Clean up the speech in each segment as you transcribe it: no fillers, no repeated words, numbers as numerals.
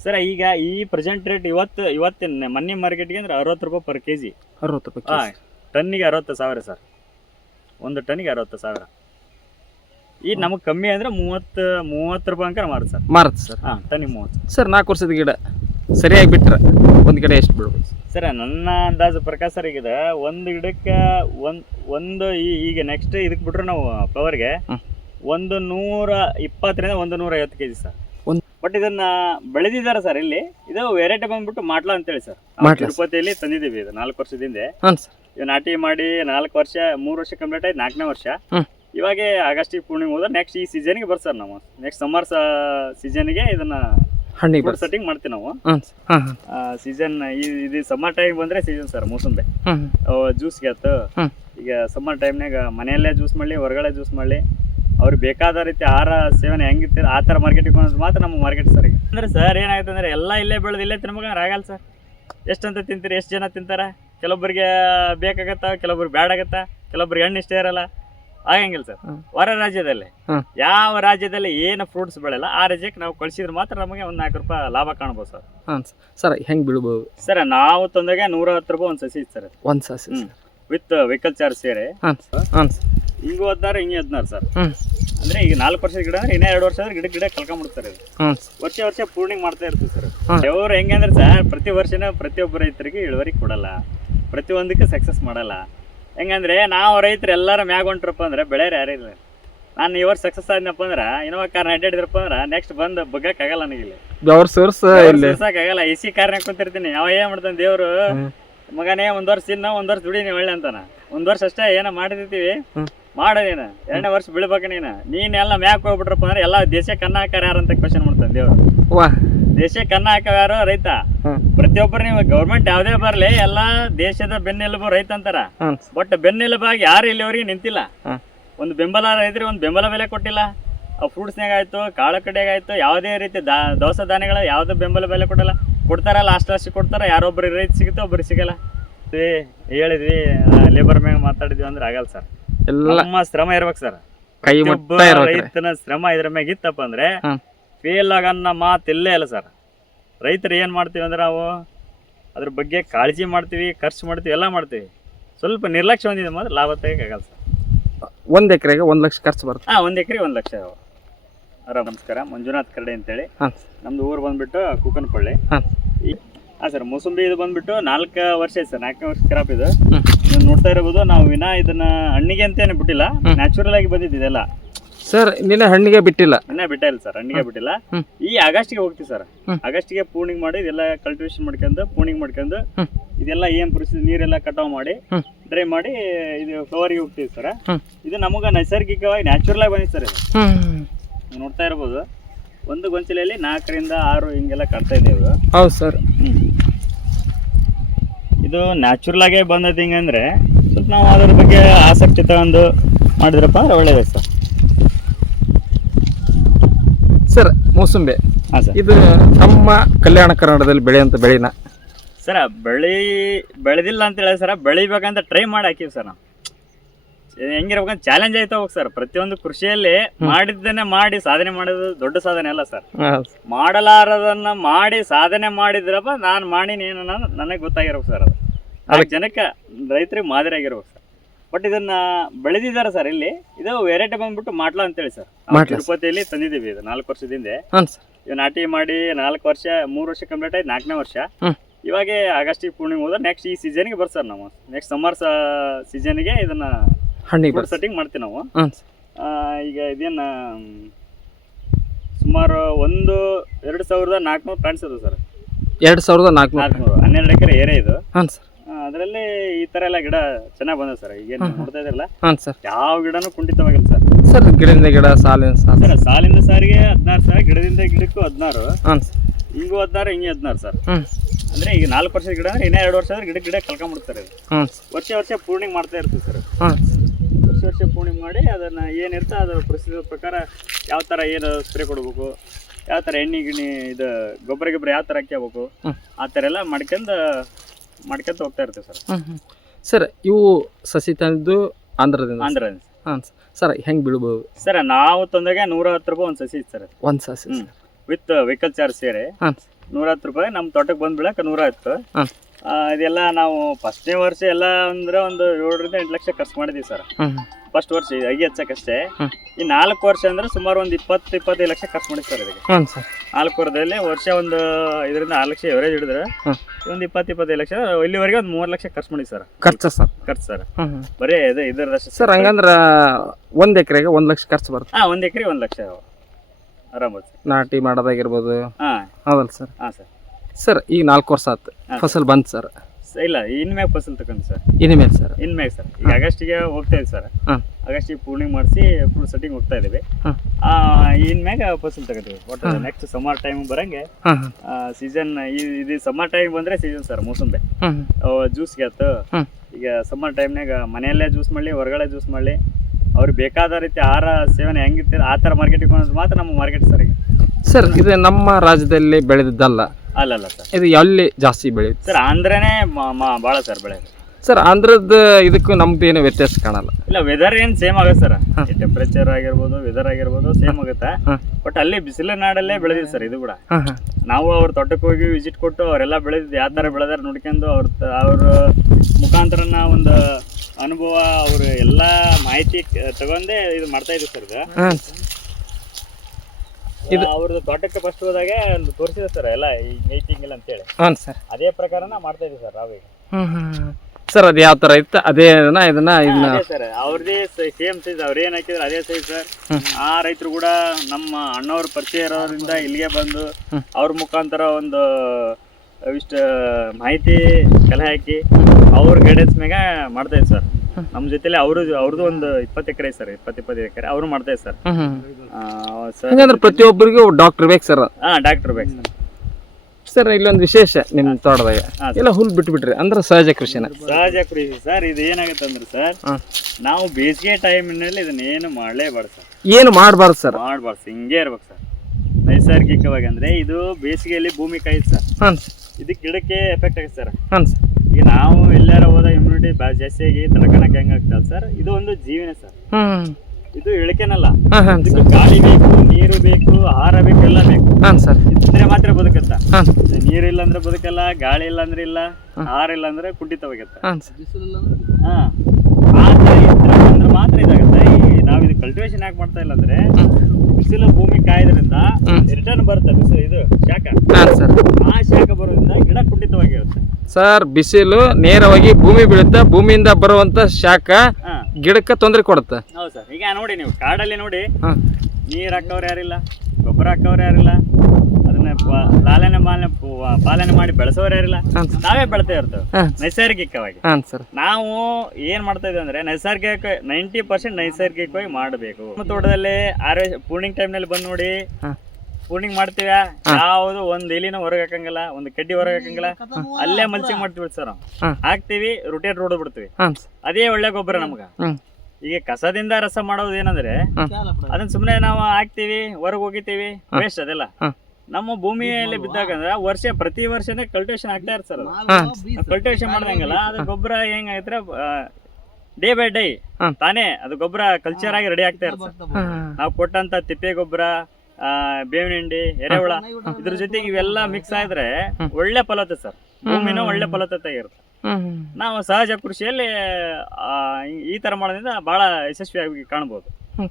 Sir ಈಗ ಈ present rate ಇವತ್ತಿನ ಮನಿ ಮಾರ್ಕೆಟ್ಗೆ ಅಂದ್ರೆ 60 ರೂಪಾಯಿ ಪರ್ ಕೆಜಿ. 60 ರೂಪಾಯಿ ಟನ್ನಿಗೆ 60,000 ಸರ್. ಒಂದು ಟನ್ನಿಗೆ 60,000. ಈಗ ನಮಗೆ ಕಮ್ಮಿ ಅಂದ್ರೆ 30 ರೂಪಾಯಿ ಅಂಕರ ಮಾರುತ್ತೆ ಸರ್. ಟನ್ನಿಗೆ 30 ಸರ್. 4 ವರ್ಷದ ಗಿಡ ಸರಿಯಾಗಿ ಬಿಟ್ರೆ ಒಂದು ಗಿಡ ಎಷ್ಟು ಬೀಳ್ಬೋದು ಸರ್? ನನ್ನ ಅಂದಾಜು ಪ್ರಕಾರ ಸರ್ ಈಗ ಒಂದು ಗಿಡಕ್ಕೆ ಒಂದು ಈಗ ನೆಕ್ಸ್ಟ್ ಇದಕ್ಕೆ ಬಿಟ್ರೆ ನಾವು ಫ್ಲವರ್ಗೆ 120 ರಿಂದ 150 ಕೆಜಿ ಸರ್. ಬಟ್ ಇದನ್ನ ಬೆಳೆದಿದ್ದಾರೆ ಸರ್. ಇಲ್ಲಿ ಇದು ವೆರೈಟಿ ಬಂದ್ಬಿಟ್ಟು ಮಾಡ್ಲಾ ಅಂತೇಳಿ ಸರ್. ತಿರುಪತಿಯಲ್ಲಿ ತಂದಿದ್ದೀವಿ ಇದು 4 ವರ್ಷದಿಂದ. ಇವ್ ನಾಟಿ ಮಾಡಿ 4 ವರ್ಷ 3 ವರ್ಷ ಕಂಪ್ಲೀಟ್ ಆಯ್ತು. 4ನೇ ವರ್ಷ ಇವಾಗ ಆಗಸ್ಟಿಗೆ ಪೂರ್ಣಿಮೆ ಹೋದ್ರೆ ನೆಕ್ಸ್ಟ್ ಈ ಸೀಸನ್ಗೆ ಬರ್ತಾರೆ ಸರ್. ನಾವು ನೆಕ್ಸ್ಟ್ ಸಮ್ಮರ್ ಸೀಸನ್ಗೆ ಇದನ್ನ ಫ್ರೂಟ್ ಸೆಟ್ಟಿಂಗ್ ಮಾಡ್ತೀವಿ ನಾವು. ಸೀಸನ್ ಇದು ಸಮ್ಮರ್ ಟೈಮ್ ಬಂದ್ರೆ ಸೀಸನ್ ಸರ್. ಮೂಸಂಬೆ ಜ್ಯೂಸ್ಗೆ ಆಯ್ತು. ಈಗ ಸಮ್ಮರ್ ಟೈಮ್ನಾಗ ಮನೆಯಲ್ಲೇ ಜ್ಯೂಸ್ ಮಾಡಲಿ, ಹೊರಗಡೆ ಜ್ಯೂಸ್ ಮಾಡಲಿ, ಅವ್ರಿಗೆ ಬೇಕಾದ ರೀತಿ ಆಹಾರ ಸೇವನೆ ಹೆಂಗಿರ್ತೀರ ಆ ಥರ ಮಾರ್ಕೆಟಿಗೆ ಬಂದ್ರೆ ಮಾತ್ರ ನಮ್ಮ ಮಾರ್ಕೆಟ್ ಸರ್. ಈಗ ಅಂದ್ರೆ ಸರ್ ಏನಾಗುತ್ತೆ ಅಂದ್ರೆ ಎಲ್ಲ ಇಲ್ಲೇ ಬೆಳೆದು ಇಲ್ಲೇ ತಿನ್ಬೇಕಂದ್ರೆ ಆಗಲ್ಲ ಸರ್. ಎಷ್ಟಂತ ತಿಂತೀರಿ, ಎಷ್ಟು ಜನ ತಿಂತಾರೆ? ಕೆಲವೊಬ್ಬರಿಗೆ ಬೇಕಾಗತ್ತಾ, ಕೆಲವೊಬ್ರಿಗೆ ಬ್ಯಾಡ್ ಆಗತ್ತಾ, ಕೆಲವೊಬ್ರಿಗೆ ಹಣ್ಣು ಇಷ್ಟ ಇರಲ್ಲ. ಆಗಂಗಿಲ್ಲ ಸರ್. ಹೊರ ರಾಜ್ಯದಲ್ಲಿ ಯಾವ ರಾಜ್ಯದಲ್ಲಿ ಏನು ಫ್ರೂಟ್ಸ್ ಬೆಳೆಯಲ್ಲ ಆ ರಾಜ್ಯಕ್ಕೆ ನಾವು ಕಳಿಸಿದ್ರೆ ಮಾತ್ರ ನಮಗೆ ಒಂದು 4 ರೂಪಾಯಿ ಲಾಭ ಕಾಣ್ಬೋದು ಸರ್. ಸರ್ ಹೆಂಗೆ ಬೀಳ್ಬೋದು ಸರ್? ನಾವು ತಂದಾಗ 110 ರೂಪಾಯಿ ಒಂದು ಸಸಿ ಸರ್. ಒಂದು ಸಸಿ ವಿತ್ ವೆಹಿಕಲ್ ಚಾರ್ಜ್ ಸೇರಿ. ಹಿಂಗೂ 16 ಹಿಂಗೆ 16 ಸರ್. ಅಂದ್ರೆ ಈಗ 4 ವರ್ಷದ ಗಿಡ ಅಂದ್ರೆ ಇನ್ನೂ 2 ವರ್ಷ ಆದ್ರೆ ಗಿಡ ಕಳ್ಕೊಂಡ್ಬಿಡ್ತಾರೆ. ವರ್ಷ ಪೂರ್ಣಿಂಗ್ ಮಾಡ್ತಾ ಇರ್ತೀವಿ ಸರ್. ಅವ್ರು ಹೆಂಗೆ ಅಂದ್ರೆ ಸರ್, ಪ್ರತಿ ವರ್ಷನ ಪ್ರತಿಯೊಬ್ಬ ರೈತರಿಗೆ ಇಳುವರಿ ಕೊಡಲ್ಲ, ಪ್ರತಿಯೊಂದಕ್ಕೆ ಸಕ್ಸಸ್ ಮಾಡಲ್ಲ. ಹೆಂಗಂದ್ರೆ ನಾವು ರೈತರು ಎಲ್ಲರೂ ಮ್ಯಾಗ ಹೊಂಟ್ರಪ್ಪ ಅಂದ್ರೆ ಬೆಳೆಯರು ಯಾರೇ ಇಲ್ಲ. ನಾನು ಈ ವರ್ಷ ಸಕ್ಸಸ್ ಆದ್ನಪ್ಪ ಅಂದ್ರೆ ಇನ್ನೊಬ್ಬ ಕಾರಣ ಅಡ್ಡಾಡಿದ್ರಪ್ಪ ಅಂದ್ರೆ ನೆಕ್ಸ್ಟ್ ಬಂದು ಬಗ್ಗಕ್ಕಾಗಲ್ಲ ನನಗಿಲ್ಲಿ. ಆಗಲ್ಲ. ಎಸಿ ಕಾರ್ನಾಗ ಕುಂತಿರ್ತೀನಿ. ಅವ ಏನ್ ಮಾಡ್ತಾನೆ ದೇವ್ರು, ಮಗನೇ ಒಂದ್ ವರ್ಷ ಇನ್ನ ಒಂದ್ ವರ್ಷ ದುಡಿ ನೀವು ಒಳ್ಳೆ ಅಂತಾನ. ಒಂದ್ ವರ್ಷ ಅಷ್ಟೇ ಏನೋ ಮಾಡಿರ್ತೀವಿ, ಮಾಡ ನೀನು 2ನೇ ವರ್ಷ ಬೆಳಿಬೇಕ. ನೀನೆಲ್ಲ ಮ್ಯಾಕ್ ಹೋಗ್ಬಿಟ್ರಪ್ಪ ಅಂದ್ರೆ ಎಲ್ಲ ದೇಶಕ್ಕೆ ಅನ್ನ ಹಾಕಾರ ಯಾರು ಅಂತ ಕ್ವಶನ್ ಮಾಡ್ತಾನೆ ದೇವ್ರು. ದೇಶಕ್ಕೆ ಅನ್ನ ಹಾಕ ಯಾರು? ರೈತ. ಪ್ರತಿಯೊಬ್ಬರು ನೀವು ಗೌರ್ಮೆಂಟ್ ಯಾವ್ದೇ ಬರ್ಲಿ ಎಲ್ಲ ದೇಶದ ಬೆನ್ನೆಲುಬು ರೈತ ಅಂತಾರ. ಬಟ್ ಬೆನ್ನೆಲುಬಾಗಿ ಯಾರು ಇಲ್ಲಿವರೆಗೆ ನಿಂತಿಲ್ಲ. ಒಂದು ಬೆಂಬಲ ರೈತರಿಗೆ ಒಂದು ಬೆಂಬಲ ಬೆಲೆ ಕೊಟ್ಟಿಲ್ಲ. ಫ್ರೂಟ್ಸ್ನಾಗ ಆಯ್ತು, ಕಾಳು ಕಡೆಗಾಯ್ತು, ಯಾವುದೇ ರೀತಿ ದವಸ ಧಾನ್ಯಗಳ ಯಾವ್ದು ಬೆಂಬಲ ಬೆಲೆ ಕೊಡಲ್ಲ. ಕೊಡ್ತಾರ ಲಾಸ್ಟ್ ಕೊಡ್ತಾರ. ಯಾರೊಬ್ರಿಗೆ ರೈತ ಸಿಗುತ್ತೆ, ಒಬ್ರಿಗೆ ಸಿಗಲ್ಲ. ಹೇಳಿದ್ವಿ ಲೇಬರ್ ಮ್ಯಾಗ ಮಾತಾಡಿದ್ವಿ ಅಂದ್ರೆ ಆಗಲ್ಲ ಸರ್. ನಮ್ಮ ಶ್ರಮ ಇರ್ಬೇಕು ಸರ್. ರೈತನ ಶ್ರಮ ಇದ್ರ ಮ್ಯಾಗ ಇತ್ತಪ್ಪ ಅಂದ್ರೆ ಫೇಲ್ ಆಗನ್ನ ಮಾತು ಇಲ್ಲೇ ಇಲ್ಲ ಸರ್. ರೈತರು ಏನ್ ಮಾಡ್ತೀವಿ ಅಂದ್ರೆ ನಾವು ಅದ್ರ ಬಗ್ಗೆ ಕಾಳಜಿ ಮಾಡ್ತೀವಿ, ಖರ್ಚು ಮಾಡ್ತೀವಿ, ಎಲ್ಲ ಮಾಡ್ತೀವಿ. ಸ್ವಲ್ಪ ನಿರ್ಲಕ್ಷ್ಯ ಹೊಂದಿದೆ ಮಾತ್ರ ಲಾಭ ತೆಗಿಯಕ್ಕಾಗಲ್ಲ ಸರ್. 1 ಎಕರೆಗೆ 1 ಲಕ್ಷ ಖರ್ಚು ಬರುತ್ತೆ. 1 ಎಕರೆಗೆ 1 ಲಕ್ಷ. ನಮಸ್ಕಾರ, ಮಂಜುನಾಥ್ ಕರಡೆ ಅಂತೇಳಿ. ನಮ್ದು ಊರು ಬಂದ್ಬಿಟ್ಟು ಕುಕನಪಳ್ಳಿ. ಸರ್ ಮೂಸಂಬಿ ಇದು ಬಂದ್ಬಿಟ್ಟು 4 ವರ್ಷ ಐತೆ ಸರ್. 4ನೇ ವರ್ಷ ಕ್ರಾಪ್ ಇದು. ನೀವು ನೋಡ್ತಾ ಇರಬಹುದು. ನಾವು ಇನ್ನ ಇದನ್ನ ಹಣ್ಣಿಗೆ ಅಂತೇನೆ ಬಿಟ್ಟಿಲ್ಲ, ನ್ಯಾಚುರಲ್ ಆಗಿ ಬಂದಿದ್ದು ಇದೆಲ್ಲ ಸರ್. ನಿನ್ನ ಹಣ್ಣಿಗೆ ಬಿಟ್ಟಿಲ್ಲ? ಇನ್ನ ಬಿಟ್ಟಿಲ್ಲ ಸರ್, ಹಣ್ಣಿಗೆ ಬಿಟ್ಟಿಲ್ಲ. ಈ ಆಗಸ್ಟ್ಗೆ ಹೋಗ್ತೀವಿ ಸರ್. ಆಗಸ್ಟ್ಗೆ ಪೂರ್ಣಿಂಗ್ ಮಾಡಿ ಇದೆಲ್ಲ ಕಲ್ಟಿವೇಶನ್ ಮಾಡ್ಕೊಂಡು ಪೂರ್ಣಿಂಗ್ ಮಾಡ್ಕೊಂಡು ಇದೆಲ್ಲ ಏನ್ ಪರಿಸ್ಥಿತಿ ನೀರೆಲ್ಲ ಕಟಾವ್ ಮಾಡಿ ಡ್ರೈ ಮಾಡಿ ಇದು ಫ್ಲವರ್ಗೆ ಹೋಗ್ತೀವಿ ಸರ್. ಇದು ನಮಗ ನೈಸರ್ಗಿಕವಾಗಿ ನ್ಯಾಚುರಲ್ ಆಗಿ ಬಂದಿದೆ ಸರ್. ಇದು ನೋಡ್ತಾ ಇರಬಹುದು. ಒಂದು ಗೊಂಚಲಲ್ಲಿ 4 ರಿಂದ 6 ಹಿಂಗೆಲ್ಲ ಕಾಣ್ತಾ ಇದ್ದೇವೆ. ಹೌದು ಸರ್. ಇದು ನ್ಯಾಚುರಲ್ ಆಗೇ ಬಂದದ್ದು. ಹಿಂಗಂದ್ರೆ ಸ್ವಲ್ಪ ನಾವು ಅದ್ರ ಬಗ್ಗೆ ಆಸಕ್ತಿ ತಗೊಂಡು ಮಾಡಿದ್ರಪ್ಪ ಒಳ್ಳೇದೇ ಸರ್. ಸರ್ ಮೂಸಂಬಿ ಇದು ನಮ್ಮ ಕಲ್ಯಾಣ ಕರ್ನಾಟಕದಲ್ಲಿ ಬೆಳೆಯುವಂತ ಬೆಳೆನ ಸರ್. ಬೆಳೆದಿಲ್ಲ ಅಂತ ಹೇಳಿ ಸರ್, ಬೆಳಿಬೇಕಂತ ಟ್ರೈ ಮಾಡಿ ಹಾಕಿವಿ ಸರ್. ನಾವು ಹೆಂಗಿರ್ಬೇಕಂತ ಚಾಲೆಂಜ್ ಆಯ್ತಾ ಹೋಗಿ ಸರ್. ಪ್ರತಿಯೊಂದು ಕೃಷಿಯಲ್ಲಿ ಮಾಡಿದ್ದನ್ನೇ ಮಾಡಿ ಸಾಧನೆ ಮಾಡೋದು ದೊಡ್ಡ ಸಾಧನೆ ಅಲ್ಲ ಸರ್. ಮಾಡಲಾರದನ್ನ ಮಾಡಿ ಸಾಧನೆ ಮಾಡಿದ್ರಪ್ಪ ನಾನು ಮಾಡೀನಿ ಏನು ನನಗೆ ಗೊತ್ತಾಗಿರ್ಬೇಕು ಸರ್. ಅದು ಜನಕ್ಕೆ ರೈತರಿಗೆ ಮಾದರಿ ಆಗಿರ್ಬೇಕು ಸರ್. ಬಟ್ ಇದನ್ನ ಬೆಳೆದಿದ್ದಾರೆ ಸರ್. ಇಲ್ಲಿ ಇದು ವೆರೈಟಿ ಬಂದ್ಬಿಟ್ಟು ಮಾಡ್ಲಾ ಅಂತೇಳಿ ಸರ್. ತಿರುಪತಿಯಲ್ಲಿ ತಂದಿದ್ದೀವಿ ಇದು 4 ವರ್ಷದಿಂದ. ಇವ್ ನಾಟಿ ಮಾಡಿ 4 ವರ್ಷ 3 ವರ್ಷ ಕಂಪ್ಲೀಟ್ ಆಯ್ತು. 4ನೇ ವರ್ಷ ಇವಾಗ ಆಗಸ್ಟಿಗೆ ಪೂರ್ಣಿಮೆ ಹೋದ್ರೆ ನೆಕ್ಸ್ಟ್ ಈ ಸೀಸನ್ಗೆ ಬರ್ತಾರೆ ಸರ್. ನಾವು ನೆಕ್ಸ್ಟ್ ಸಮ್ಮರ್ ಸೀಸನ್ಗೆ ಇದನ್ನ ಫ್ರೂಟ್ ಸೆಟ್ಟಿಂಗ್ ಮಾಡ್ತೀವಿ ನಾವು. ಈಗ ಇದೇನು ಸುಮಾರು 1,2400 ಪ್ಲಾಂಟ್ಸ್ ಅದು ಸರ್. 2,400 12 ಎಕರೆ ಏರಿಯಾ ಇದು. ಅದರಲ್ಲಿ ಈ ತರ ಎಲ್ಲ ಗಿಡ ಚೆನ್ನಾಗಿ ಬಂದ ಸರ್. ಈಗ ನೋಡ್ತಾ ಇದ್ರಲ್ಲ, ಯಾವ ಗಿಡನೂ ಕುಂಠಿತವಾಗಿಲ್ಲ ಸರ್. ಸರ್ ಗಿಡದಿಂದ ಗಿಡ ಸಾಲಿಂದ ಸಾರಿಗೆ 16 ಸರ್. ಗಿಡದಿಂದ ಗಿಡಕ್ಕೂ 16. ಹಿಂಗೂ 16 ಹಿಂಗೆ 16 ಸರ್. ಅಂದ್ರೆ ಈಗ 4 ವರ್ಷದ ಗಿಡ ಅಂದ್ರೆ ಇನ್ನೂ 2 ವರ್ಷ ಆದ್ರೆ ಗಿಡ ಕಳ್ಕೊಂಡ್ಬಿಡ್ತಾರೆ. ವರ್ಷ ಪೂರ್ಣಿಂಗ್ ಮಾಡ್ತಾ ಇರ್ತೀವಿ ಸರ್. ವರ್ಷ ಪೂರ್ಣಿಂಗ್ ಮಾಡಿ ಅದನ್ನ ಏನಿರ್ತ ಅದ್ರ ಪ್ರೊಸೀಜರ್ ಪ್ರಕಾರ ಯಾವ ತರ ಏನು ಸ್ಪ್ರೇ ಕೊಡ್ಬೇಕು, ಯಾವ ತರ ಎಣ್ಣೆ ಗಿಣ್ಣಿ ಇದು ಗೊಬ್ಬರ ಯಾವ ತರ ಹಾಕ್ಯಬೇಕು, ಆ ತರ ಎಲ್ಲ ಮಾಡ್ಕೊಂತ ಹೋಗ್ತಾ ಇರ್ತೀವಿ ಸರ್. ಸರ್ ಇವು ಸಸಿ ತಂದು ಆಂಧ್ರದಿಂದ ಸರ್ ಹೆಂಗ್ ಬೀಳ್ಬೋದು ಸರ್? ನಾವು ತಂದಾಗ 110 ರೂಪಾಯಿ ಒಂದು ಸಸಿ ಸರ್. ಒಂದು ಸಸಿ ವಿತ್ ವೆಹಿಕಲ್ ಚಾರ್ಜ್ ಸೇರಿ ಹಾಂ 110 ರೂಪಾಯಿ. ನಮ್ಮ ತೋಟಕ್ಕೆ ಬಂದು ಬೀಳಕ್ಕೆ 110. ಹಾಂ ಇದೆಲ್ಲ ನಾವು ಫಸ್ಟ್ನೇ ವರ್ಷ ಎಲ್ಲ ಅಂದ್ರೆ ಒಂದು 7 ರಿಂದ 8 ಲಕ್ಷ ಖರ್ಚು ಮಾಡಿದೀವಿ ಸರ್. ಹ್ಮ್ ಫಸ್ಟ್ ವರ್ಷ ಅಗಿ ಹಚ್ಚಕ್ಕಷ್ಟೇ. ಹ್ಮ್. ಈ 4 ವರ್ಷ ಅಂದ್ರೆ ಸುಮಾರು ಒಂದು 20-25 ಲಕ್ಷ ಖರ್ಚು ಮಾಡಿ ಸರ್ ಇದಕ್ಕೆ. ಹಾಂ ಸರ್ 4 ವರ್ಷದಲ್ಲಿ ವರ್ಷ ಒಂದು 5 ರಿಂದ 6 ಲಕ್ಷ ಎವರೇಜ್ ಹಿಡಿದ್ರೆ ಹ್ಮ್. ಒಂದು 20-25 ಲಕ್ಷ, ಇಲ್ಲಿವರೆಗೆ ಒಂದು 3 ಲಕ್ಷ ಖರ್ಚು ಮಾಡಿ ಸರ್. ಖರ್ಚು ಸರ್. ಖರ್ಚು ಸರ್ ಹ್ಮ್ ಬರೀ ಇದರದಷ್ಟು ಸರ್. ಹಂಗಂದ್ರ 1 ಎಕರೆಗೆ 1 ಲಕ್ಷ ಖರ್ಚು ಬರುತ್ತೆ. 1 ಎಕರೆ 1 ಲಕ್ಷ ಆರಾಮ ಸರ್. ನಾಟಿ ಮಾಡೋದಾಗಿರ್ಬೋದು. ಹಾಂ ಹೌದಲ್ಲ ಸರ್? ಹಾಂ ಸರ್. ಸರ್ ಈಗ 4 ವರ್ಷ ಆಯ್ತು, ಫಸಲ್ ಬಂತು ಸರ್. ಇಲ್ಲ ಇನ್ಮ್ಯಾಗ ಫಸಲ್ ತಗೊಂಡು ಸರ್. ಇನ್ಮೇಲೆ ಸರ್? ಇನ್ಮ್ಯಾಗ ಸರ್. ಈಗ ಆಗಸ್ಟಿಗೆ ಹೋಗ್ತಾ ಇದ್ದೀವಿ ಸರ್. ಹಾಂ ಆಗಸ್ಟಿಗೆ ಪೂರ್ಣಿಂಗ್ ಮಾಡಿಸಿ ಫುಲ್ ಸೆಟ್ಟಿಂಗ್ ಹೋಗ್ತಾ ಇದ್ದೀವಿ. ಹಾಂ ಇನ್ಮ್ಯಾಗ ಫಸಲ್ ತಗೋತೀವಿ. ಒಟ್ಟು ನೆಕ್ಸ್ಟ್ ಸಮ್ಮರ್ ಟೈಮ್ ಬರಂಗೆ ಹಾಂ ಸೀಸನ್. ಇದು ಸಮ್ಮರ್ ಟೈಮ್ ಬಂದ್ರೆ ಸೀಸನ್ ಸರ್ ಮೂಸಂಬೆ ಹ್ಮ್ ಜ್ಯೂಸ್ಗೆ ಆಯ್ತು. ಹ್ಮ್. ಈಗ ಸಮ್ಮರ್ ಟೈಮ್ನಾಗ ಮನೆಯಲ್ಲೇ ಜ್ಯೂಸ್ ಮಾಡಲಿ, ಹೊರಗಡೆ ಜ್ಯೂಸ್ ಮಾಡಲಿ, ಅವ್ರಿಗೆ ಬೇಕಾದ ರೀತಿ ಆಹಾರ ಸೇವನೆ ಹೆಂಗಿರ್ತೀರ ಆ ಥರ ಮಾರ್ಕೆಟಿಗೆ ಮಾತ್ರ ನಮ್ಮ ಮಾರ್ಕೆಟ್ ಸರ್. ಈಗ ಸರ್ ಇದು ನಮ್ಮ ರಾಜ್ಯದಲ್ಲಿ ಬೆಳೆದಿದ್ದಲ್ಲ, ಅಲ್ಲಲ್ಲ ಸರ್. ಇದು ಎಲ್ಲಿ ಜಾಸ್ತಿ ಬೆಳೆಯುತ್ತೆ ಸರ್ ಆಂಧ್ರನೇ ಭಾಳ ಸರ್ ಬೆಳೆಯೋದು. ಸರ್? ಆಂಧ್ರದ ಇದಕ್ಕೂ ನಮ್ದು ಏನು ವ್ಯತ್ಯಾಸ ಕಾಣಲ್ಲ. ಇಲ್ಲ ವೆದರ್ ಏನು ಸೇಮ್ ಆಗುತ್ತೆ ಸರ್. ಈ ಟೆಂಪರೇಚರ್ ಆಗಿರ್ಬೋದು, ವೆದರ್ ಆಗಿರ್ಬೋದು ಸೇಮ್ ಆಗುತ್ತೆ. ಬಟ್ ಅಲ್ಲಿ ಬಿಸಿಲು ನಾಡಲ್ಲೇ ಬೆಳೆದಿದೆ ಸರ್ ಇದು ಕೂಡ. ನಾವು ಅವ್ರ ತೋಟಕ್ಕೆ ಹೋಗಿ ವಿಸಿಟ್ ಕೊಟ್ಟು ಅವರೆಲ್ಲ ಬೆಳೆದಿದ್ದು ಯಾವ ಥರ ಬೆಳೆದಾರ ನೋಡ್ಕೊಂಡು ಅವ್ರ ಮುಖಾಂತರನ ಒಂದು ಅನುಭವ, ಅವರು ಎಲ್ಲ ಮಾಹಿತಿ ತಗೊಂಡೇ ಇದು ಮಾಡ್ತಾ ಇದ್ದೀವಿ ಸರ್. ಇದು ಅವ್ರದ್ದು ತೋಟಕ್ಕೆ ಫಸ್ಟ್ ಹೋದಾಗ ಒಂದು ತೋರಿಸಿದೆ ಸರ್ ಎಲ್ಲ ಹಿಂಗಿಲ್ಲ ಅಂತೇಳಿ. ಹಾಂ ಸರ್. ಅದೇ ಪ್ರಕಾರನ ಮಾಡ್ತಾ ಇದ್ದೀವಿ ಸರ್ ನಾವೀಗ. ಸರ್ ಅದು ಯಾವ ಥರ ಇತ್ತು ಅದೇ ಇದನ್ನ ಸರ್ ಅವ್ರದೇ ಸೇಮ್ ಸೈಜ್ ಅವ್ರು ಏನು ಹಾಕಿದ್ರೆ ಅದೇ ಸೈಜ್ ಸರ್. ಆ ರೈತರು ಕೂಡ ನಮ್ಮ ಅಣ್ಣವ್ರ ಪರಿಚಯ ಇರೋದ್ರಿಂದ ಇಲ್ಲಿಗೆ ಬಂದು ಅವ್ರ ಮುಖಾಂತರ ಒಂದು ಇಷ್ಟು ಮಾಹಿತಿ ಕಲೆ ಹಾಕಿ ಅವ್ರ ಗೈಡೆನ್ಸ್ ಮ್ಯಾಗ ಮಾಡ್ತಾ ಇದ್ದೀವಿ ಸರ್. ನಮ್ಮ ಜೊತೆಲಿ ಅವ್ರದ್ದು ಒಂದು 20 ಎಕರೆ ಸರ್, 20-25 ಎಕರೆ ಅವರು ಮಾಡ್ತಾ ಇದ್ದಾರೆ ಸರ್. ಸರ್ ಪ್ರತಿಯೊಬ್ಬರಿಗೂ ಡಾಕ್ಟರ್ ಬೇಕು ಸರ್? ಡಾಕ್ಟರ್ ಬೇಕು ಸರ್. ಸರ್ ಇಲ್ಲೊಂದು ವಿಶೇಷ ನಿಮ್ಮ ತೋಟದಾಗ ಎಲ್ಲ ಹುಲ್ ಬಿಟ್ಬಿಟ್ರಿ ಅಂದ್ರೆ ಸಹಜ ಕೃಷಿನ? ಸಹಜ ಕೃಷಿ ಸರ್. ಇದು ಏನಾಗುತ್ತೆ ಅಂದ್ರೆ ಸರ್, ನಾವು ಬೇಸಿಗೆ ಟೈಮಿನಲ್ಲಿ ಇದನ್ನೇನು ಮಾಡಲೇಬಾರ್ದು ಸರ್. ಏನು ಮಾಡಬಾರ್ದು ಸರ್? ಮಾಡಬಾರ್ದು, ಹಿಂಗೆ ಇರ್ಬೇಕು ಸರ್ ನೈಸರ್ಗಿಕವಾಗಿ. ಅಂದ್ರೆ ಇದು ಬೇಸಿಗೆಯಲ್ಲಿ ಭೂಮಿ ಕಾಯ್ತು ಸರ್. ಹಾಂ. ಇದಕ್ಕೆ ಗಿಡಕ್ಕೆ ಎಫೆಕ್ಟ್ ಆಗುತ್ತೆ ಸರ್. ಹಾಂ ಸರ್. ಈಗ ನಾವು ಎಲ್ಲಾರ ಹೋದ ಇಮ್ಯುನಿಟಿ ಜಾಸ್ತಿ ಆಗಿ ತಡ್ಕೊಳಕ್ಕೆ ಹೆಂಗಾಗ್ತದೆ ಸರ್. ಇದು ಒಂದು ಜೀವನ ಸರ್. ಇದು ಇಳಿಕೆನಲ್ಲ. ಇದಕ್ಕೆ ಗಾಳಿ ಬೇಕು, ನೀರು ಬೇಕು, ಆಹಾರ ಬೇಕು, ಎಲ್ಲ ಬೇಕು. ಹಾಂ ಸರ್. ಇದ್ರೆ ಮಾತ್ರ ಬದುಕತ್ತ. ನೀರು ಇಲ್ಲ ಅಂದ್ರೆ ಬದುಕಲ್ಲ, ಗಾಳಿ ಇಲ್ಲ ಅಂದ್ರೆ ಇಲ್ಲ, ಆಹಾರ ಇಲ್ಲ ಅಂದ್ರೆ ಕುಂಠಿತವಾಗತ್ತೆ. ಹಾಂ ಅಂದ್ರೆ ಮಾತ್ರ ಇದಾಗುತ್ತೆ. ನಾವು ಇದು ಕಲ್ಟಿವೇಶನ್ ಯಾಕೆ ಮಾಡ್ತಾ ಇಲ್ಲ ಅಂದ್ರೆ ಬಿಸಿಲು ಭೂಮಿ ಕಾಯೋದ್ರಿಂದ ರಿಟರ್ನ್ ಬರುತ್ತೆ ಬಿಸಿಲು, ಇದು ಶಾಖ. ಆ ಶಾಖ ಬರೋದ್ರಿಂದ ಗಿಡ ಕುಂಠಿತವಾಗಿರುತ್ತೆ ಸರ್. ಬಿಸಿಲು ನೇರವಾಗಿ ಭೂಮಿ ಬೀಳುತ್ತೆ, ಭೂಮಿಯಿಂದ ಬರುವಂತ ಶಾಖ ಗಿಡಕ್ಕೆ ತೊಂದರೆ ಕೊಡುತ್ತೆ. ಹೌದು ಸರ್. ಈಗ ನೋಡಿ ನೀವು ಕಾಡಲ್ಲಿ ನೋಡಿ, ನೀರ್ ಹಾಕೋರು ಯಾರಿಲ್ಲ, ಗೊಬ್ಬರ ಹಾಕೋರು ಯಾರಿಲ್ಲ, ಅದನ್ನ ಪಾಲನೆ ಮಾಡಿ ಬೆಳೆಸೋರು ಯಾರಿಲ್ಲ. ನಾವೇ ಬೆಳ್ತಾ ಇರ್ತೇವೆ ನೈಸರ್ಗಿಕವಾಗಿ. ನಾವು ಏನ್ ಮಾಡ್ತಾ ಇದ್ದೀವಿ ಅಂದ್ರೆ ನೈಸರ್ಗಿಕ 90% ನೈಸರ್ಗಿಕವಾಗಿ ಮಾಡಬೇಕು. ತೋಟದಲ್ಲಿ ಪೂರ್ಣಿಂಗ್ ಟೈಮ್ ನಲ್ಲಿ ಬಂದ್ ನೋಡಿ, ಪೂರ್ಣಿಂಗ್ ಮಾಡ್ತೀವ, ಯಾವ್ದು ಒಂದ್ ಎಲಿನ ಹೊರಗೆ ಹಾಕಂಗಿಲ್ಲ, ಒಂದು ಕಡ್ಡಿ ಹೊರಗೆ ಹಾಕಂಗಿಲ್ಲ, ಅಲ್ಲೇ ಮಲ್ಚಿಂಗ್ ಮಾಡ್ತೀವಿ ಸರ್. ಹಾಕ್ತಿವಿ, ರೊಟೇಟ್ ರೋಡ್ ಬಿಡ್ತೀವಿ. ಅದೇ ಒಳ್ಳೆ ಗೊಬ್ಬರ ನಮ್ಗ. ಈಗ ಕಸದಿಂದ ರಸ ಮಾಡೋದು ಏನಂದ್ರೆ ಅದನ್ನ ಸುಮ್ನೆ ನಾವು ಹಾಕ್ತಿವಿ, ಹೊರಗೆ ಹೋಗಿತೀವಿ, ವೇಸ್ಟ್ ಅದೆಲ್ಲ. ನಮ್ಮ ಭೂಮಿಯಲ್ಲಿ ಬಿದ್ದಾಗ ಪ್ರತಿ ವರ್ಷನೇ ಕಲ್ಟಿವೇಶನ್ ಆಗ್ತಾ ಇರ್ತ ಸರ್. ಕಲ್ಟಿವೇಶನ್ ಮಾಡ್ದಂಗಲ್ಲ ಅದು ಗೊಬ್ಬರ ಹೆಂಗಾಗಿದ್ರೆ ಡೇ ಬೈ ಡೇ ತಾನೇ ಅದು ಗೊಬ್ಬರ ಕಲ್ಚರ್ ಆಗಿ ರೆಡಿ ಆಗ್ತಾ ಇರ್ತದೆ. ನಾವು ಕೊಟ್ಟಂತ ತಿಪ್ಪೆ ಗೊಬ್ಬರ, ಬೇವಿನ ಹಿಂಡಿ, ಎರೆಹುಳ, ಇದ್ರ ಜೊತೆಗೆ ಇವೆಲ್ಲ ಮಿಕ್ಸ್ ಆದ್ರೆ ಒಳ್ಳೆ ಫಲವತ್ತೆ ಸರ್. ಭೂಮಿನೂ ಒಳ್ಳೆ ಫಲವತ್ತತೆ ಆಗಿರುತ್ತೆ. ನಾವು ಸಹಜ ಕೃಷಿಯಲ್ಲಿ ಈ ತರ ಮಾಡೋದ್ರಿಂದ ಬಹಳ ಯಶಸ್ವಿಯಾಗಿ ಕಾಣಬಹುದು.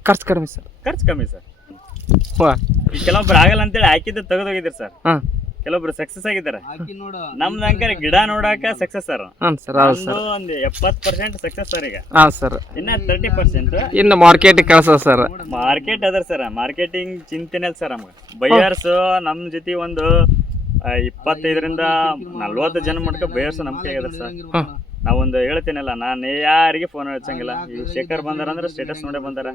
ಖರ್ಚು ಕಡಿಮೆ ಸರ್. ಖರ್ಚು ಕಮ್ಮಿ ಸರ್. ಕೆಲವೊಬ್ರು ಆಗಲ್ಲ ಅಂತೇಳಿ ಹಾಕಿದ್ದು ತೆಗೆದೋಗಿದ್ರು ಸರ್. ಕೆಲವೊಬ್ರು ಸಕ್ಸಸ್ ಆಗಿದ್ದಾರೆ. ನಮ್ದು ಅಂಕರೆ ಗಿಡ ನೋಡಾಕ ಸಕ್ಸಸ್ ಸರ್. ಒಂದು 70% ಸಕ್ಸಸ್ ಸರ್. ಈಗ ಇನ್ನ 30% ಇನ್ನು ಮಾರ್ಕೆಟ್ ಕಳ್ಸ ಸರ್. ಮಾರ್ಕೆಟ್ ಅದ ಸರ್. ಮಾರ್ಕೆಟಿಂಗ್ ಚಿಂತೆನೆ ಸರ್. ನಮ್ಗೆ ಬೈಯರ್ಸ್ ನಮ್ ಜೊತೆ ಒಂದು 25 ರಿಂದ 40 ಜನ ಮಾಡ್ಕೊ ಬೈಯರ್ಸ್ ನಂಬಿಕೆ ಆಗಿದಾರೆ ಸರ್. ನಾವೊಂದು ಹೇಳ್ತೇನಲ್ಲ, ನಾನು ಯಾರಿಗೆ ಫೋನ್ ಹಚ್ಚಂಗಿಲ್ಲ. ಈಗ ಶೇಖರ್ ಬಂದಾರ ಅಂದ್ರೆ ಸ್ಟೇಟಸ್ ನೋಡೇ ಬಂದಾರ.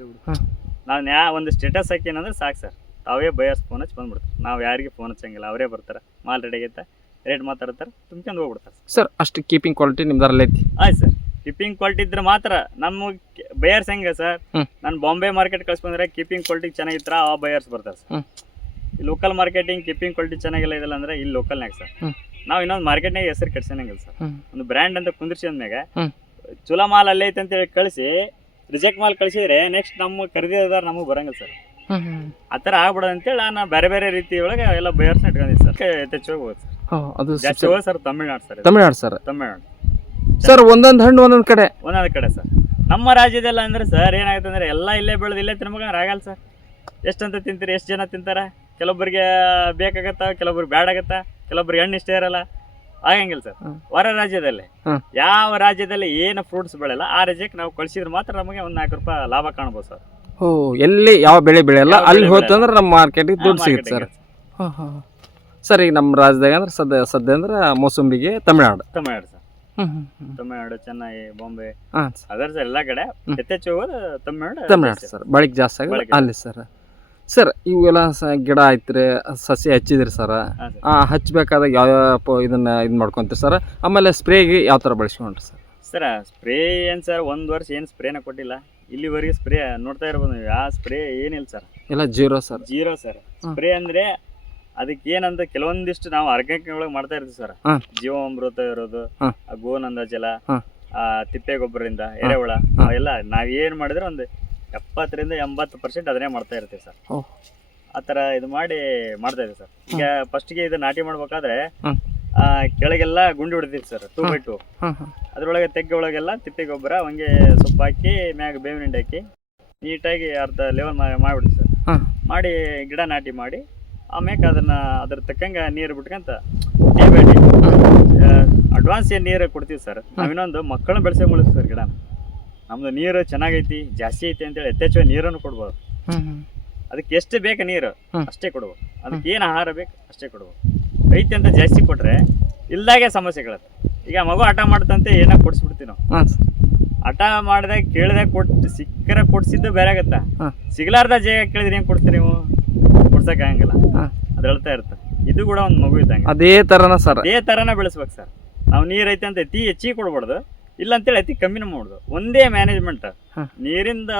ನಾವು ಒಂದು ಸ್ಟೇಟಸ್ ಹಾಕೇನಂದ್ರೆ ಸಾಕು ಸರ್, ತಾವೇ ಬೈಯರ್ಸ್ ಫೋನ್ ಹಚ್ಚಿ ಬಂದ್ಬಿಡ್ತಾರೆ. ನಾವು ಯಾರಿಗೆ ಫೋನ್ ಹಚ್ಚಂಗಿಲ್ಲ, ಅವರೇ ಬರ್ತಾರೆ, ಮಾಲ್ ರೆಡಿ ಆಗೈತೆ, ರೇಟ್ ಮಾತಾಡ್ತಾರೆ, ತುಂಬ್ಕೊಂಡು ಹೋಗ್ಬಿಡ್ತಾರೆ ಸರ್. ಅಷ್ಟು ಕೀಪಿಂಗ್ ಕ್ವಾಲಿಟಿ ನಿಮ್ದ್ರಲ್ಲಿ ಐತಿ? ಆಯ್ತು ಸರ್. ಕೀಪಿಂಗ್ ಕ್ವಾಲಿಟಿ ಇದ್ರೆ ಮಾತ್ರ ನಮ್ಮ ಬೈಯರ್ಸ್ ಹೆಂಗೆ ಸರ್. ನಾನು ಬಾಂಬೆ ಮಾರ್ಕೆಟ್ ಕಳ್ಸ್ಬಂದ್ರೆ ಕೀಪಿಂಗ್ ಕ್ವಾಲಿಟಿ ಚೆನ್ನಾಗಿತ್ರ ಆ ಬೈಯರ್ಸ್ ಬರ್ತಾರೆ ಸರ್. ಈ ಲೋಕಲ್ ಮಾರ್ಕೆಟಿಂಗ್ ಕೀಪಿಂಗ್ ಕ್ವಾಲಿಟಿ ಚೆನ್ನಾಗಿಲ್ಲ ಇದಿಲ್ಲ ಅಂದ್ರೆ ಇಲ್ಲಿ ಲೋಕಲ್ನಾಗ ಸರ್ ನಾವು ಇನ್ನೊಂದು ಮಾರ್ಕೆಟ್ನಾಗ ಹೆಸರು ಕೆಡ್ಸಂಗಿಲ್ಲ ಸರ್. ಒಂದು ಬ್ರ್ಯಾಂಡ್ ಅಂತ ಕುಂದಿರ್ಸಿ ಅಂದ್ಮ್ಯಾಗ ಚಲೋ ಮಾಲ್ ಅಲ್ಲೇ ಐತೆ ಅಂತೇಳಿ ಕಳಿಸಿ ರಿಜೆಕ್ಟ್ ಮಾಲ್ ಕಳಿಸಿದ್ರೆ ನೆಕ್ಸ್ಟ್ ನಮ್ಮ ಖರೀದಿದಾರ ನಮಗೆ ಬರಂಗಿಲ್ಲ ಸರ್. ಆ ಥರ ಆಗ್ಬಿಡೋದು ಅಂತೇಳಿ ನಾನು ಬೇರೆ ಬೇರೆ ರೀತಿ ಒಳಗೆ ಎಲ್ಲ ಬಯರ್ಸ್ನ ಇಟ್ಕೊಂಡಿದ್ದೆ ಸರ್ ಯಥೇಚ್ಛವಾಗಿ ಹೋಗೋದು ಸರ್. ಅದು ಜಾಸ್ತಿ ಹೋಗೋದು sir Tamil Nadu sir. Tamil Nadu sir. Tamil Nadu sir ಒಂದೊಂದು ಹಣ್ಣು ಒಂದೊಂದು ಕಡೆ ಸರ್. ನಮ್ಮ ರಾಜ್ಯದಲ್ಲ ಅಂದ್ರೆ ಸರ್ ಏನಾಗುತ್ತೆ ಅಂದ್ರೆ ಎಲ್ಲ ಇಲ್ಲೇ ಬೆಳೆದು ಇಲ್ಲೇ ತಿನ್ಬೇಕಂದ್ರೆ ಆಗಲ್ಲ ಸರ್. ಎಷ್ಟಂತ ತಿಂತೀರಿ, ಎಷ್ಟು ಜನ ತಿಂತಾರ? ಕೆಲವೊಬ್ಬರಿಗೆ ಬೇಕಾಗತ್ತ, ಕೆಲವೊಬ್ರಿಗೆ ಬ್ಯಾಡ ಆಗತ್ತ, ಕೆಲವೊಬ್ರಿಗೆ ಹಣ್ಣು ಇಷ್ಟ ಇರಲ್ಲ, ಆಗಂಗಿಲ್ಲ ಸರ್. ಹೊರ ರಾಜ್ಯದಲ್ಲಿ ಯಾವ ರಾಜ್ಯದಲ್ಲಿ ಏನು ಫ್ರೂಟ್ಸ್ ಬೆಳೆಯಲ್ಲ ಆ ರಾಜ್ಯಕ್ಕೆ ನಾವು ಕಳಿಸಿದ್ರೆ ಮಾತ್ರ ನಮಗೆ ಒಂದು 4 ರೂಪಾಯಿ ಲಾಭ ಕಾಣ್ಬೋದು ಸರ್. ಎಲ್ಲಿ ಯಾವ ಬೆಳೆ ಬೆಳೆಯಲ್ಲ ಅಲ್ಲಿ ಹೋಯ್ತು ಅಂದ್ರೆ ನಮ್ಮ ಮಾರ್ಕೆಟಿಗೆ ದುಡ್ಡು ಸಿಗುತ್ತೆ ಸರ್. ಸರ್ ಈಗ ನಮ್ಮ ರಾಜ್ಯದಾಗ ಅಂದ್ರೆ ಸದ್ಯ ಅಂದ್ರೆ ಮೋಸಂಬಿಗೆ ತಮಿಳ್ನಾಡು ಸರ್. ತಮಿಳ್ನಾಡು, ಚೆನ್ನೈ, ಬಾಂಬೆ ಅದರ ಸರ್ ಎಲ್ಲ ಕಡೆ ಯಥೇಚ್ಛ ಹೋಗೋದು ತಮಿಳ್ನಾಡು ಸರ್. ಬಳಿಕ ಜಾಸ್ತಿ ಆಗೋದು ಅಲ್ಲಿ ಸರ್. ಸರ್ ಇವೆಲ್ಲ ಗಿಡ ಐತ್ರಿ, ಸಸಿ ಹಚ್ಚಿದ್ರಿ ಸರ್. ಹಚ್ಚಬೇಕಾದಾಗ ಯಾವ ಇದನ್ನ ಇದು ಮಾಡ್ಕೊಂತೀರಿ ಸರ್? ಆಮೇಲೆ ಸ್ಪ್ರೇಗೆ ಯಾವ ಥರ ಬಳಸ್ಕೊಂಡ್ರಿ ಸರ್? ಸರ್ ಸ್ಪ್ರೇ ಏನು ಸರ್, 1 ವರ್ಷ ಏನು ಸ್ಪ್ರೇನ ಕೊಟ್ಟಿಲ್ಲ ಇಲ್ಲಿವರೆಗೆ. ಸ್ಪ್ರೇ ನೋಡ್ತಾ ಇರ್ಬೋದು ನೀವು, ಯಾವ ಸ್ಪ್ರೇ ಏನಿಲ್ಲ ಸರ್, ಎಲ್ಲ zero sir. Zero sir. Spray ಅಂದರೆ ಅದಕ್ಕೆ ಏನಂತ ಕೆಲವೊಂದಿಷ್ಟು ನಾವು ಆರ್ಗ್ಯಾನಿಕ್ ಒಳಗೆ ಮಾಡ್ತಾ ಇರ್ತೀವಿ ಸರ್. ಜೀವಾಮೃತ ಇರೋದು, ಗೋನಂದ ಜಲ, ತಿಪ್ಪೆ ಗೊಬ್ಬರದಿಂದ ಎರೆಹುಳ ಅವೆಲ್ಲ ನಾವೇನು ಮಾಡಿದ್ರೆ ಒಂದು 70% 80% ಅದನ್ನೇ ಮಾಡ್ತಾ ಇರ್ತೀವಿ ಸರ್. ಆ ಥರ ಇದು ಮಾಡ್ತಾ ಇದ್ದೀವಿ ಸರ್. ಈಗ ಫಸ್ಟ್ಗೆ ಇದು ನಾಟಿ ಮಾಡ್ಬೇಕಾದ್ರೆ ಕೆಳಗೆಲ್ಲ ಗುಂಡಿ ಹೊಡಿತೀವಿ ಸರ್, 2x2. ಅದ್ರೊಳಗೆ ತೆಗ್ಗೆ ಒಳಗೆಲ್ಲ ತಿಪ್ಪೆ ಗೊಬ್ಬರ, ಹಂಗೆ ಸೊಪ್ಪು ಹಾಕಿ ಮ್ಯಾಗ ಬೇವಿನ ಹಿಂಡಿ ಹಾಕಿ ನೀಟಾಗಿ ಅರ್ಧ ಲೆವೆಲ್ ಮಾಡಿಬಿಡ್ತೀವಿ ಸರ್. ಮಾಡಿ ಗಿಡ ನಾಟಿ ಮಾಡಿ ಆಮ್ಯಾಕೆ ಅದ್ರ ತಕ್ಕಂಗೆ ನೀರು ಬಿಟ್ಕಂತ ಡೇ ಬೈ ಡೇ ಅಡ್ವಾನ್ಸ್ ಏನು ನೀರು ಕೊಡ್ತೀವಿ ಸರ್. ನಾವಿನ್ನೊಂದು ಮಕ್ಕಳನ್ನ ಬೆಳೆಸೇ ಮೂಲಕ ಸರ್ ಗಿಡನ. ನಮ್ದು ನೀರು ಚೆನ್ನಾಗೈತಿ, ಜಾಸ್ತಿ ಐತಿ ಅಂತೇಳಿ ಯಥೇಚ್ಛವಾಗಿ ನೀರನ್ನು ಕೊಡ್ಬೋದು. ಅದಕ್ಕೆ ಎಷ್ಟು ಬೇಕು ನೀರು ಅಷ್ಟೇ ಕೊಡ್ಬೋದು. ಅದಕ್ಕೆ ಏನು ಆಹಾರ ಬೇಕು ಅಷ್ಟೇ ಕೊಡ್ಬೋದು. ಐತಿ ಅಂತ ಜಾಸ್ತಿ ಕೊಟ್ರೆ ಇಲ್ದಾಗೆ ಸಮಸ್ಯೆಗಳತ್ತೆ. ಈಗ ಮಗು ಹಠ ಮಾಡ್ತಂತೆ ಏನೋ ಕೊಡಿಸ್ಬಿಡ್ತೀವಿ ನಾವು. ಹಠ ಮಾಡಿದಾಗ ಕೇಳಿದಾಗ ಸಿಕ್ಕರ ಕೊಡ್ಸಿದ್ದು ಬೇರೆ ಆಗತ್ತ. ಸಿಗ್ಲಾರ್ದ ಜಾಗ ಕೇಳಿದ್ರೆ ಏನು ಕೊಡ್ತೀರಿ ನೀವು? ಕೊಡ್ಸಕ್ ಆಗಂಗಿಲ್ಲ. ಅದು ಹೇಳ್ತಾ ಇರ್ತ. ಇದು ಕೂಡ ಒಂದು ಮಗು ಇದ್ದಂಗೆ ಅದೇ ತರನ ಬೆಳೆಸ್ಬೇಕು ಸರ್. ನಾವು ನೀರ್ ಐತೆ ಅಂತ ಅತಿ ಹೆಚ್ಚಿಗೆ ಕೊಡ್ಬಾರ್ದು, ಇಲ್ಲ ಅಂತೇಳಿ ಅತಿ ಕಮ್ಮಿನ ಮಾಡ್ದು. ಒಂದೇ ಮ್ಯಾನೇಜ್ಮೆಂಟ್ ನೀರಿಂದ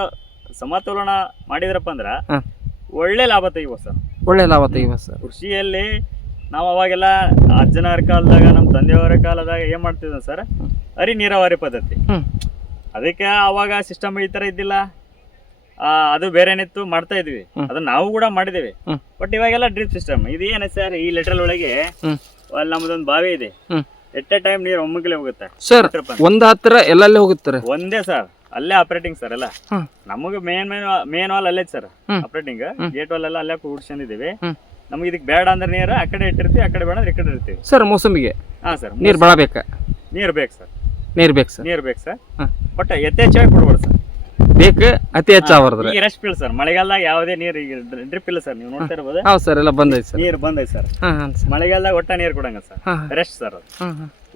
ಸಮತೋಲನ ಮಾಡಿದ್ರಪ್ಪ ಅಂದ್ರ ಒಳ್ಳೆ ಲಾಭ ತೆಗಿಬೋದು ಸರ್. ಒಳ್ಳೆ ಲಾಭ ತೆಗಿಬೋದು ಸರ್. ಕೃಷಿಯಲ್ಲಿ ನಾವು ಅವಾಗೆಲ್ಲ ಅಜ್ಜನವರ ಕಾಲದಾಗ, ನಮ್ಮ ತಂದೆಯವರ ಕಾಲದಾಗ ಏನ್ ಮಾಡ್ತಿದ್ವಿ ಸರ್, ಹರಿ ನೀರಾವರಿ ಪದ್ಧತಿ. ಅದಕ್ಕೆ ಅವಾಗ ಸಿಸ್ಟಮ್ ಈ ತರ ಇದ್ದಿಲ್ಲ, ಅದು ಬೇರೆನಿತ್ತು, ಮಾಡ್ತಾ ಇದ್ವಿ. ಅದನ್ನ ನಾವು ಕೂಡ ಮಾಡಿದೇವೆ. ಬಟ್ ಇವಾಗೆಲ್ಲ ಡ್ರಿಪ್ ಸಿಸ್ಟಮ್. ಇದು ಏನ ಸರ್, ಈ ಲೆಟರ್ ಒಳಗೆ ಅಲ್ಲಿ ನಮ್ದೊಂದು ಬಾವಿ ಇದೆ. ಎಟ್ ಎ ಟೈಮ್ ನೀರು ಒಮ್ಮಗಲೇ ಹೋಗುತ್ತೆ ಸರ್. ಒಂದ್ ಹತ್ರ ಎಲ್ಲಲ್ಲೇ ಹೋಗುತ್ತೆ ಒಂದೇ ಸರ್. ಅಲ್ಲೇ ಆಪರೇಟಿಂಗ್ ಸರ್ ಎಲ್ಲ. ನಮಗೆ ಮೇನ್ ವಾಲ್ ಅಲ್ಲೇ ಸರ್ ಆಪರೇಟಿಂಗ್. ಗೇಟ್ ವಾಲ್ ಎಲ್ಲ ಅಲ್ಲೇ ಕೂಡ್ಸ್ಕೊಂಡಿದೀವಿ. ನಮ್ಗೆ ಇದಕ್ಕೆ ಬೇಡ ಅಂದ್ರೆ ನೀರು ಆ ಕಡೆ ಇಟ್ಟಿರ್ತೀವಿ, ಆ ಕಡೆ ಬೇಡ ಅಂದ್ರೆ ಈ ಕಡೆ ಇರ್ತೀವಿ ಸರ್. ಮೋಸಂಬಿಗೆ ಸರ್ ನೀರು ಭಾಳ ಬೇಕಾ? ನೀರು ಬೇಕು ಸರ್. ನೀರು ಬೇಕು ಸರ್. ಬಟ್ ಯಥೇಚ್ಛವಾಗಿ ಕೊಡ್ಬೇಡ ಸರ್. ಬೇಕು ಅತಿ ಹೆಚ್ಚಾಗ್ಬಾರ್ದು. ಈಗ ರೆಸ್ಟ್ ಬೀಳ್ ಸರ್. ಮಳೆಗಾಲದಾಗ ಯಾವುದೇ ನೀರು ಈಗ ಡ್ರಿಪ್ ಇಲ್ಲ ಸರ್. ನೀವು ನೋಡ್ತಾ ಇರ್ಬೋದು. ಹೌದು ಸರ್, ಎಲ್ಲ ಬಂದೈತೆ ಸರ್. ನೀರು ಬಂದೈತೆ ಸರ್. ಮಳೆಗಾಲದಾಗ ಒಟ್ಟ ನೀರು ಕೊಡಂಗ ಸರ್. ರೆಸ್ಟ್ ಸರ್ ಅದು.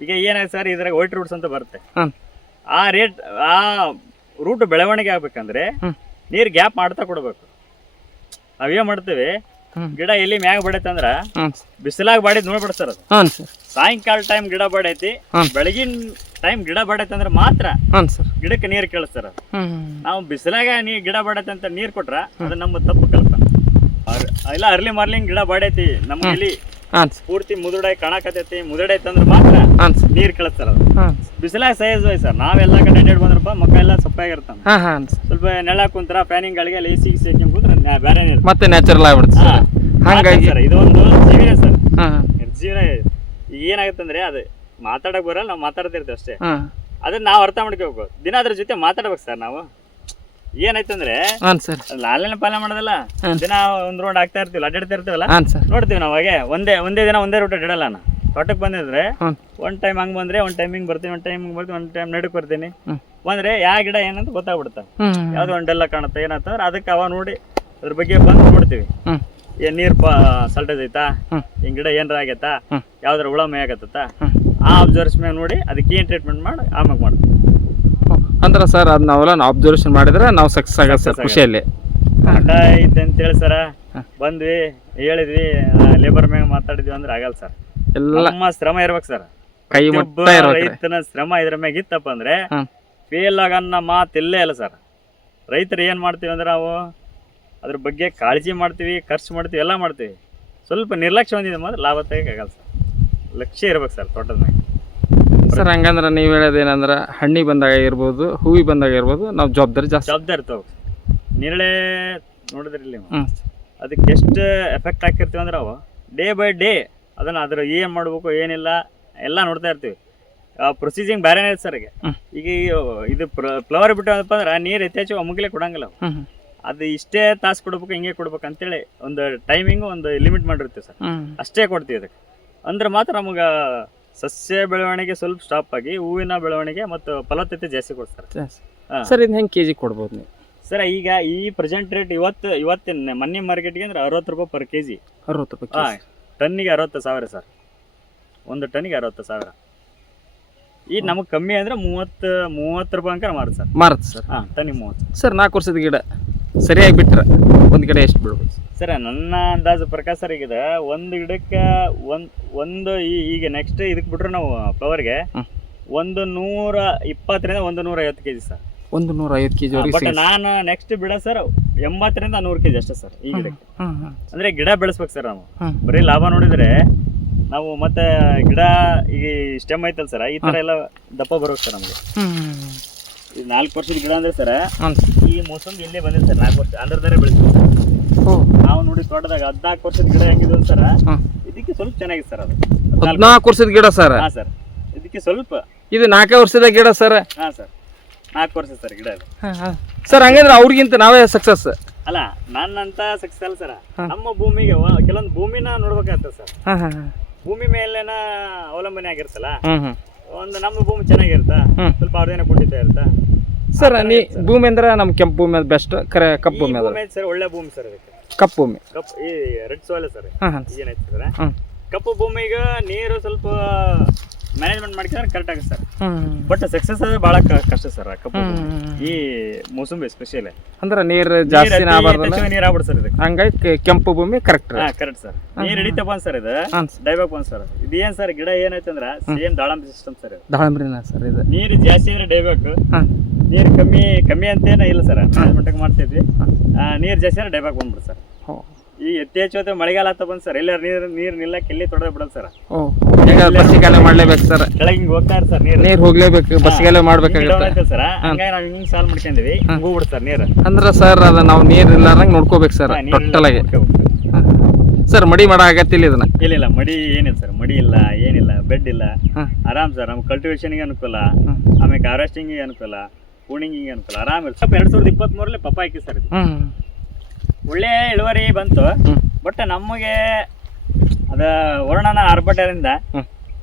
ಈಗ ಏನಾಯ್ತು ಸರ್, ಇದ್ರಾಗ ವೈಟ್ ರೂಟ್ಸ್ ಅಂತ ಬರುತ್ತೆ. ಆ ರೂಟ್ ಬೆಳವಣಿಗೆ ಆಗ್ಬೇಕಂದ್ರೆ ನೀರು ಗ್ಯಾಪ್ ಮಾಡ್ತಾ ಕೊಡ್ಬೇಕು. ನಾವೇನ್ ಮಾಡ್ತೀವಿ, ಗಿಡ ಎಲ್ಲಿ ಮ್ಯಾಗ ಬಡೈತಂದ್ರ ಬಿಸಿಲಾಗ ಬಾಡಿದ್ ನೋಡ್ಬಿಡ ಸರ್. ಅದು ಸಾಯಂಕಾಲ ಟೈಮ್ ಗಿಡ ಬಡೈತಿ, ಬೆಳಗಿನ ಟೈಮ್ ಗಿಡ ಬಡೈತಿ ಅಂದ್ರೆ ಮಾತ್ರ ಗಿಡಕ್ಕೆ ನೀರು ಕೇಳಿಸ್ತಾರ. ನಾವು ಬಿಸಿಲಾಗ ಗಿಡ ಬಡೈತಿ ಅಂತ ನೀರ್ ಕೊಟ್ರ ಅದು ನಮ್ಮ ತಪ್ಪು ಕಲ್ಪನೆ. ಇಲ್ಲ ಅರ್ಲಿ ಮಾರ್ಲಿಂಗ್ ಗಿಡ ಬಡೈತಿ, ನಮ್ಗೆ ಇಲ್ಲಿ ಪೂರ್ತಿ ಮುದುಡಾಯಿ ಕಾಣಕತೈತಿ, ಮುದುಡೈತಿ ಅಂದ್ರೆ ಮಾತ್ರ ನೀರ್ ಕೇಳಿಸ್ತಾರ. ಬಿಸಿಲಾಗ ಸೈಜ್ ಸರ್. ನಾವೆಲ್ಲ ಕಡೆ ಅಡ್ಡಾಡ್ ಬಂದ್ರಪ್ಪ ಮಕ್ಕ ಎಲ್ಲ ಸೊಪ್ಪಾಗಿರ್ತಾನ. ಸ್ವಲ್ಪ ನೆಳ ಕುಂತರ ಫ್ಯಾನಿಂಗ್ ಗಳಿಗೆ ಅಲ್ಲಿ ಎಸಿ ಗಿಸಿ ಕೂತ್ರೆ ಬೇರೆ ನೀರು ಮತ್ತೆ ನ್ಯಾಚುರಲ್ ಆಗ್ಬಿಡುತ್ತೆ ಹಾಗಾಗಿ ಸರ್. ಇದೊಂದು ಜೀವನೇ ಸರ್, ನಿರ್ಜೀವನ. ಈಗ ಏನಾಗುತ್ತಂದ್ರೆ ಅದು ಮಾತಾಡಕ್ ಬರಲ್ಲ, ನಾವು ಮಾತಾಡ್ತಿರ್ತೀವಿ ಅಷ್ಟೇ. ಅದನ್ನ ನಾವು ಅರ್ಥ ಮಾಡ್ಕೋಬೇಕು. ದಿನ ಅದ್ರ ಜೊತೆ ಮಾತಾಡ್ಬೇಕು ಸರ್. ನಾವು ಏನಾಯ್ತಂದ್ರೆ ಲಾಲನೆ ಪಾಲನೆ ಮಾಡೋದಲ್ಲ, ದಿನ ಒಂದ್ ರೌಂಡ್ ಆಗ್ತಾ ಇರ್ತೀವಿ, ಅಡ್ಡಾಡ್ತಾ ಇರ್ತೀವಲ್ಲ, ನೋಡ್ತೀವಿ ನಾವು. ಹಾಗೆ ಒಂದೇ ದಿನ ಒಂದೇ ರೂಟ್ ಇಡಲ್ಲ. ನಾನು ತೋಟಕ್ಕೆ ಬಂದಿದ್ರೆ ಒಂದ್ ಟೈಮ್ ಹಂಗ್ ಬಂದ್ರೆ ಒಂದ್ ಟೈಮ್ ಹಿಂಗ್ ಬರ್ತೀನಿ, ಒಂದ್ ಟೈಮ್ ಬರ್ತೀನಿ, ಒಂದ್ ಟೈಮ್ ನಡಕ್ ಬರ್ತೀನಿ. ಬಂದ್ರೆ ಯಾವ ಗಿಡ ಏನಂತ ಗೊತ್ತಾಗ್ಬಿಡುತ್ತೆ. ಯಾವ್ದೋ ಒಂದೆಲ್ಲ ಕಾಣುತ್ತೆ ಏನಂತಂದ್ರೆ ಅದಕ್ಕೆ ಅವ ನೋಡಿ ಅದ್ರ ಬಗ್ಗೆ ಬಂದು ನೋಡ್ತೀವಿ. ಏನ್ ನೀರ್ ಸಲ್ಟೇಜ್ ಐತಾ, ಹಿಂಗ್ ಗಿಡ ಏನಾರ ಆಗೈತಾ, ಯಾವ್ದಾರ ಹುಳ ಮೇ ಆಗತ್ತ, ಆ ಅಬ್ಸರ್ವೇಷನ್ ನೋಡಿ ಅದಕ್ಕೆ ಏನ್ ಟ್ರೀಟ್ಮೆಂಟ್ ಮಾಡಿ ಆಮ್ಯಾಗ ಮಾಡ್ತೀವಿ. ಅಂದ್ರೆ ಸರ್ ಅದ್ ನಾವೆಲ್ಲ ಅಬ್ಸರ್ವೇಷನ್ ಮಾಡಿದ್ರೆ ನಾವು ಸಕ್ಸಸ್ ಆಗುತ್ತೆ ಸರ್ ಖುಷಿಯಲ್ಲಿ. ಆಟ ಐತೆ ಅಂತೇಳಿ ಸರ ಬಂದ್ವಿ, ಹೇಳಿದ್ವಿ, ಲೇಬರ್ ಮ್ಯಾಗ ಮಾತಾಡಿದ್ವಿ ಅಂದ್ರೆ ಆಗಲ್ಲ ಸರ್. ನಮ್ಮ ಶ್ರಮ ಇರ್ಬೇಕು ಸರ್. ರೈತನ ಶ್ರಮ ಇದ್ರ ಮ್ಯಾಗ ಇತ್ತಪ್ಪ ಅಂದ್ರೆ ಫೇಲ್ ಆಗನ್ನ ಮಾತಿಲ್ಲೇ ಇಲ್ಲ ಸರ್. ರೈತರು ಏನ್ ಮಾಡ್ತೀವಿ ಅಂದ್ರೆ ನಾವು ಅದ್ರ ಬಗ್ಗೆ ಕಾಳಜಿ ಮಾಡ್ತೀವಿ, ಖರ್ಚು ಮಾಡ್ತೀವಿ, ಎಲ್ಲ ಮಾಡ್ತೀವಿ. ಸ್ವಲ್ಪ ನಿರ್ಲಕ್ಷ್ಯ ಹೊಂದಿದೆ ಮಾತ್ರ ಲಾಭ ತೆಗಿಯಕ್ಕಾಗಲ್ಲ ಸರ್. ಲಕ್ಷ್ಯ ಇರ್ಬೇಕು ಸರ್ ತೋಟದ ಮ್ಯಾಗ ಸರ್. ಹಂಗಂದ್ರೆ ನೀವು ಹೇಳೋದೇನಂದ್ರೆ ಹಣ್ಣಿ ಬಂದಾಗ ಇರ್ಬೋದು, ಹೂವಿ ಬಂದಾಗ ಇರ್ಬೋದು, ನಾವು ಜವಾಬ್ದಾರಿ ತಗೋಬೇಕು. ನೇರಳೆ ನೋಡಿದ್ರಿಲ್ಲ ನೀವು ಹ್ಞೂ ಅದಕ್ಕೆ ಎಷ್ಟು ಎಫೆಕ್ಟ್ ಹಾಕಿರ್ತೀವಿ ಅಂದ್ರೆ ಅವು ಡೇ ಬೈ ಡೇ ಅದನ್ನು ಅದ್ರ ಏನು ಮಾಡಬೇಕು ಏನಿಲ್ಲ ಎಲ್ಲ ನೋಡ್ತಾ ಇರ್ತೀವಿ. ಪ್ರೊಸೀಜಿಂಗ್ ಬೇರೆನೇ ಇರುತ್ತೆ ಸರ್. ಈಗ ಇದು ಫ್ಲವರ್ ಬಿಟ್ಟಪ್ಪ ಅಂದ್ರೆ ನೀರು ಯಥೇಚ್ಛ ಒಮ್ಮಗಲೇ ಕೊಡಂಗಿಲ್ಲ ಅವು. ಹ್ಞೂ ಅದು ಇಷ್ಟೇ ತಾಸು ಕೊಡ್ಬೇಕು ಹಿಂಗೆ ಕೊಡ್ಬೇಕು ಅಂತೇಳಿ ಒಂದು ಟೈಮಿಂಗು ಒಂದು ಲಿಮಿಟ್ ಮಾಡಿರ್ತೀವಿ ಸರ್. ಹ್ಞೂ ಅಷ್ಟೇ ಕೊಡ್ತೀವಿ ಅದಕ್ಕೆ. ಅಂದ್ರೆ ಮಾತ್ರ ನಮಗೆ ಸಸ್ಯ ಬೆಳವಣಿಗೆ ಸ್ವಲ್ಪ ಸ್ಟಾಪ್ ಆಗಿ ಹೂವಿನ ಬೆಳವಣಿಗೆ ಮತ್ತು ಫಲವತ್ತತೆ ಜಾಸ್ತಿ ಕೊಡ್ತಾರೆ. ಸರ್ ಇದು ಹೆಂಗೆ ಕೆ ಜಿ ಕೊಡ್ಬೋದು ನೀವು? ಸರ್ ಈಗ ಈ ಪ್ರೆಸೆಂಟ್ ರೇಟ್ ಇವತ್ತಿನ ಮೊನ್ನೆ ಮಾರ್ಕೆಟ್ಗೆ ಅಂದ್ರೆ 60 ರೂಪಾಯಿ ಪರ್ ಕೆಜಿ. 60 ರೂಪಾಯಿ ಟನ್ನಿಗೆ 60,000 ಸರ್. ಒಂದು ಟನ್ನಿಗೆ 60,000. ಈಗ ನಮಗೆ ಕಮ್ಮಿ ಅಂದ್ರೆ 30 ರೂಪಾಯಿ ಅಂಕ ಮಾರುತ್ತೆ ಸರ್. ಮಾರುತ್ತೆ ಸರ್. ಹಾಂ, ಟನ್ನಿಗೆ 30. ಸರ್ 4 ವರ್ಷದ ಗಿಡ ಸರಿಯಾಗಿ ಬಿಟ್ರೆ ಒಂದು ಗಿಡ ಎಷ್ಟು ಬೀಳ್ಬೋದು ಸರ್? ನನ್ನ ಅಂದಾಜು ಪ್ರಕಾರ ಸರ್ ಈಗ ಒಂದು ಗಿಡಕ್ಕೆ ಒಂದು ಈಗ ನೆಕ್ಸ್ಟ್ ಇದಕ್ಕೆ ಬಿಟ್ರೆ ನಾವು ಫ್ಲವರ್ಗೆ 120 150 ಕೆಜಿ ಸರ್. 150 ಕೆಜಿ ಬಟ್ ನಾನು ನೆಕ್ಸ್ಟ್ ಬಿಡ ಸರ್ 80 100 ಕೆಜಿ ಅಷ್ಟೇ ಸರ್ ಈ ಗಿಡಕ್ಕೆ. ಅಂದ್ರೆ ಗಿಡ ಬೆಳೆಸ್ಬೇಕು ಸರ್ ನಾವು. ಬರೀ ಲಾಭ ನೋಡಿದ್ರೆ ನಾವು ಮತ್ತೆ ಗಿಡ ಈಗ ಸ್ಟೆಮ್ ಐತಲ್ಲ ಸರ್, ಈ ತರ ಎಲ್ಲ ದಪ್ಪ ಬರೋದು ಸರ್ ನಮಗೆ. ಈ 4 ವರ್ಷದ ಗಿಡ ಅಂದ್ರೆ ಸರ್, ಈ ಮೋಸಂಬಿ ಇಲ್ಲೇ ಬಂದಿದೆ ಸರ್. 4 ವರ್ಷ ಆಂಧ್ರದಾರೆ ಬೆಳೆಸ್ತೀವಿ ಸರ್ ನಾವು. ನೋಡಿ ತೋಟದಾಗ 14 ವರ್ಷದ ಗಿಡ ಹೆಂಗಿದ್ವು ಸರ್, ಇದಕ್ಕೆ ಸ್ವಲ್ಪ ಚೆನ್ನಾಗಿದೆ ಸರ್. ಅದು 14 ವರ್ಷದ ಗಿಡ ಸರ್. ಹಾ ಸರ್, ಇದಕ್ಕೆ ಸ್ವಲ್ಪ. ಇದು 4 ವರ್ಷದ ಗಿಡ ಸರ್. ಹಾ ಸರ್, 4 ವರ್ಷ ಸರ್ ಗಿಡ ಇದು. ಸರ್ ಹಂಗಂದ್ರೆ ಅವ್ರಿಗಿಂತ ನಾವೇ ಸಕ್ಸಸ್ ಅಲ್ಲ. ನನ್ನಂತ ಸಕ್ಸಸ್ ಅಲ್ಲ ಸರ್. ನಮ್ಮ ಭೂಮಿಗೆ ಕೆಲವೊಂದು ಭೂಮಿನ ನೋಡ್ಬೇಕಾಗ್ತದೆ ಸರ್. ಭೂಮಿ ಮೇಲೆನ ಅವಲಂಬನೆ ಆಗಿರ್ತಲ್ಲ. ಒಂದು ನಮ್ಮ ಭೂಮಿ ಚೆನ್ನಾಗಿರುತ್ತಾ, ಸ್ವಲ್ಪ ಅವ್ರದೇನ ಕೊಟ್ಟಿದ್ದ ಇರುತ್ತಾ ಸರ್. ನೀ ಭೂಮಿ ಅಂದ್ರೆ ನಮ್ಮ ಕೆಂಪು ಭೂಮಿ ಅದು ಬೆಸ್ಟ್. ಕಪ್ಪು ಭೂಮಿ ಅದ ಸರ್, ಒಳ್ಳೆ ಭೂಮಿ ಸರ್ ಅದಕ್ಕೆ. ಕಪ್ಪು ಭೂಮಿ, ಈ ರೆಡ್ ಸಾಯಿಲ್ ಸರ್. ಏನೈತೆ ಸರ್, ಕಪ್ಪು ಭೂಮಿಗೆ ನೀರು ಸ್ವಲ್ಪ ಮ್ಯಾನೇಜ್ಮೆಂಟ್ ಮಾಡ್ಕೊಂಡ್ರೆ ಕರೆಕ್ಟ್ ಆಗುತ್ತೆ ಸರ್. ಬಟ್ ಸಕ್ಸಸ್ ಆದ್ರೆ ಬಹಳ ಕಷ್ಟ ಸರ್ ಕಪ್ಪು ಈ ಮೋಸಂಬಿ ಸ್ಪೆಷಲ್. ಅಂದ್ರೆ ನೀರು ಜಾಸ್ತಿ ನೀರು ಆಗ್ಬಿಡ್ ಸರ್ ಇದಕ್ಕೆ. ಹಂಗಾಗಿ ಕೆಂಪು ಭೂಮಿ ಕರೆಕ್ಟ್. Correct sir. ನೀರು ಹಿಡಿತ ಬಂದ್ ಸರ್ ಇದು ಡೈಬಾಕ್ ಬಂದ್ ಸರ್. ಇದು ಏನ್ ಸರ್ ಗಿಡ ಏನೈತೆ ಅಂದ್ರೆ ಸೇಮ್ ದಾಳಂಬ್ರಿ ಸಿಸ್ಟಮ್ ಸರ್. ದಾಳಂಬ್ರಿನ ಸರ್ ಇದು. ನೀರು ಜಾಸ್ತಿ ಇದ್ರೆ ಡೈಬಾಕ್, ನೀರು ಕಮ್ಮಿ ಅಂತೇನ ಇಲ್ಲ ಸರ್. ಮ್ಯಾನೇಜ್ಮೆಂಟ್ ಮಾಡ್ತಿದ್ವಿ. ನೀರು ಜಾಸ್ತಿ ಅಂದ್ರೆ ಡೈಬಾಕ್ ಬಂದ್ಬಿಡು ಸರ್. ಈ ಯಥೇಚ್ಛ ಮಳೆಗಾಲ ಆತ ಬಂದ್ ಸರ್, ಎಲ್ಲ ನೀರು ನಿಲ್ಲಕ್ಕೆ ಎಲ್ಲಿ ತೊಡೆದ ಬಿಡೋದು ಸರ್. ಬಸ್ಸಿಗಾಲ ಮಾಡ್ಲೇಬೇಕು ಸರ್. ಕೆಳಗೆ ಹಿಂಗ್ ಹೋಗ್ತಾ ಇರ್ ಸರ್ ನೀರು ಹೋಗ್ಲೇಬೇಕು, ಬಸ್ಸಿಗಾಲ ಮಾಡ್ಬೇಕಾಗುತ್ತೆ ಸರ್. ಹಂಗಾಗಿ ನಾವು ಹಿಂಗ್ ಸಾಲ್ ಮಾಡ್ಕೊಂಡಿವಿ, ಹೋಗ್ಬಿಡ್ ಸರ್ ನೀರು. ಅಂದ್ರೆ ಸರ್ ಅದ ನಾವು ನೀರು ಇಲ್ಲಾರಂಗ್ ನೋಡ್ಕೋಬೇಕು ಸರ್ ಟೋಟಲ್ ಆಗಿ. ಸರ್ ಮಡಿ ಮಾಡೋ ಅಗತ್ಯ ಇಲ್ಲ ಇದನ್ನ? ಇಲ್ಲ, ಮಡಿ ಏನಿಲ್ಲ ಸರ್. ಮಡಿ ಇಲ್ಲ, ಏನಿಲ್ಲ, ಬೆಡ್ ಇಲ್ಲ. ಆರಾಮ್ ಸರ್. ನಮ್ ಕಲ್ಟಿವೇಶನ್ಗೆ ಅನುಕೂಲ, ಆಮೇಲೆ ಹಾರ್ವೆಸ್ಟಿಂಗಿಗೆ ಅನುಕೂಲ, ಕೂಣಿಂಗಿಗೆ ಅನುಕೂಲ. ಆರಾಮ್ ಇರುತ್ತೆ. 2023 ಪಪ್ಪ ಹಾಕಿ ಸರ್. ಒಳ್ಳೆ ಇಳುವರಿ ಬಂತು. ಬಟ್ ನಮಗೆ ಅದ ವರ್ಣನ ಆರ್ಭಟದಿಂದ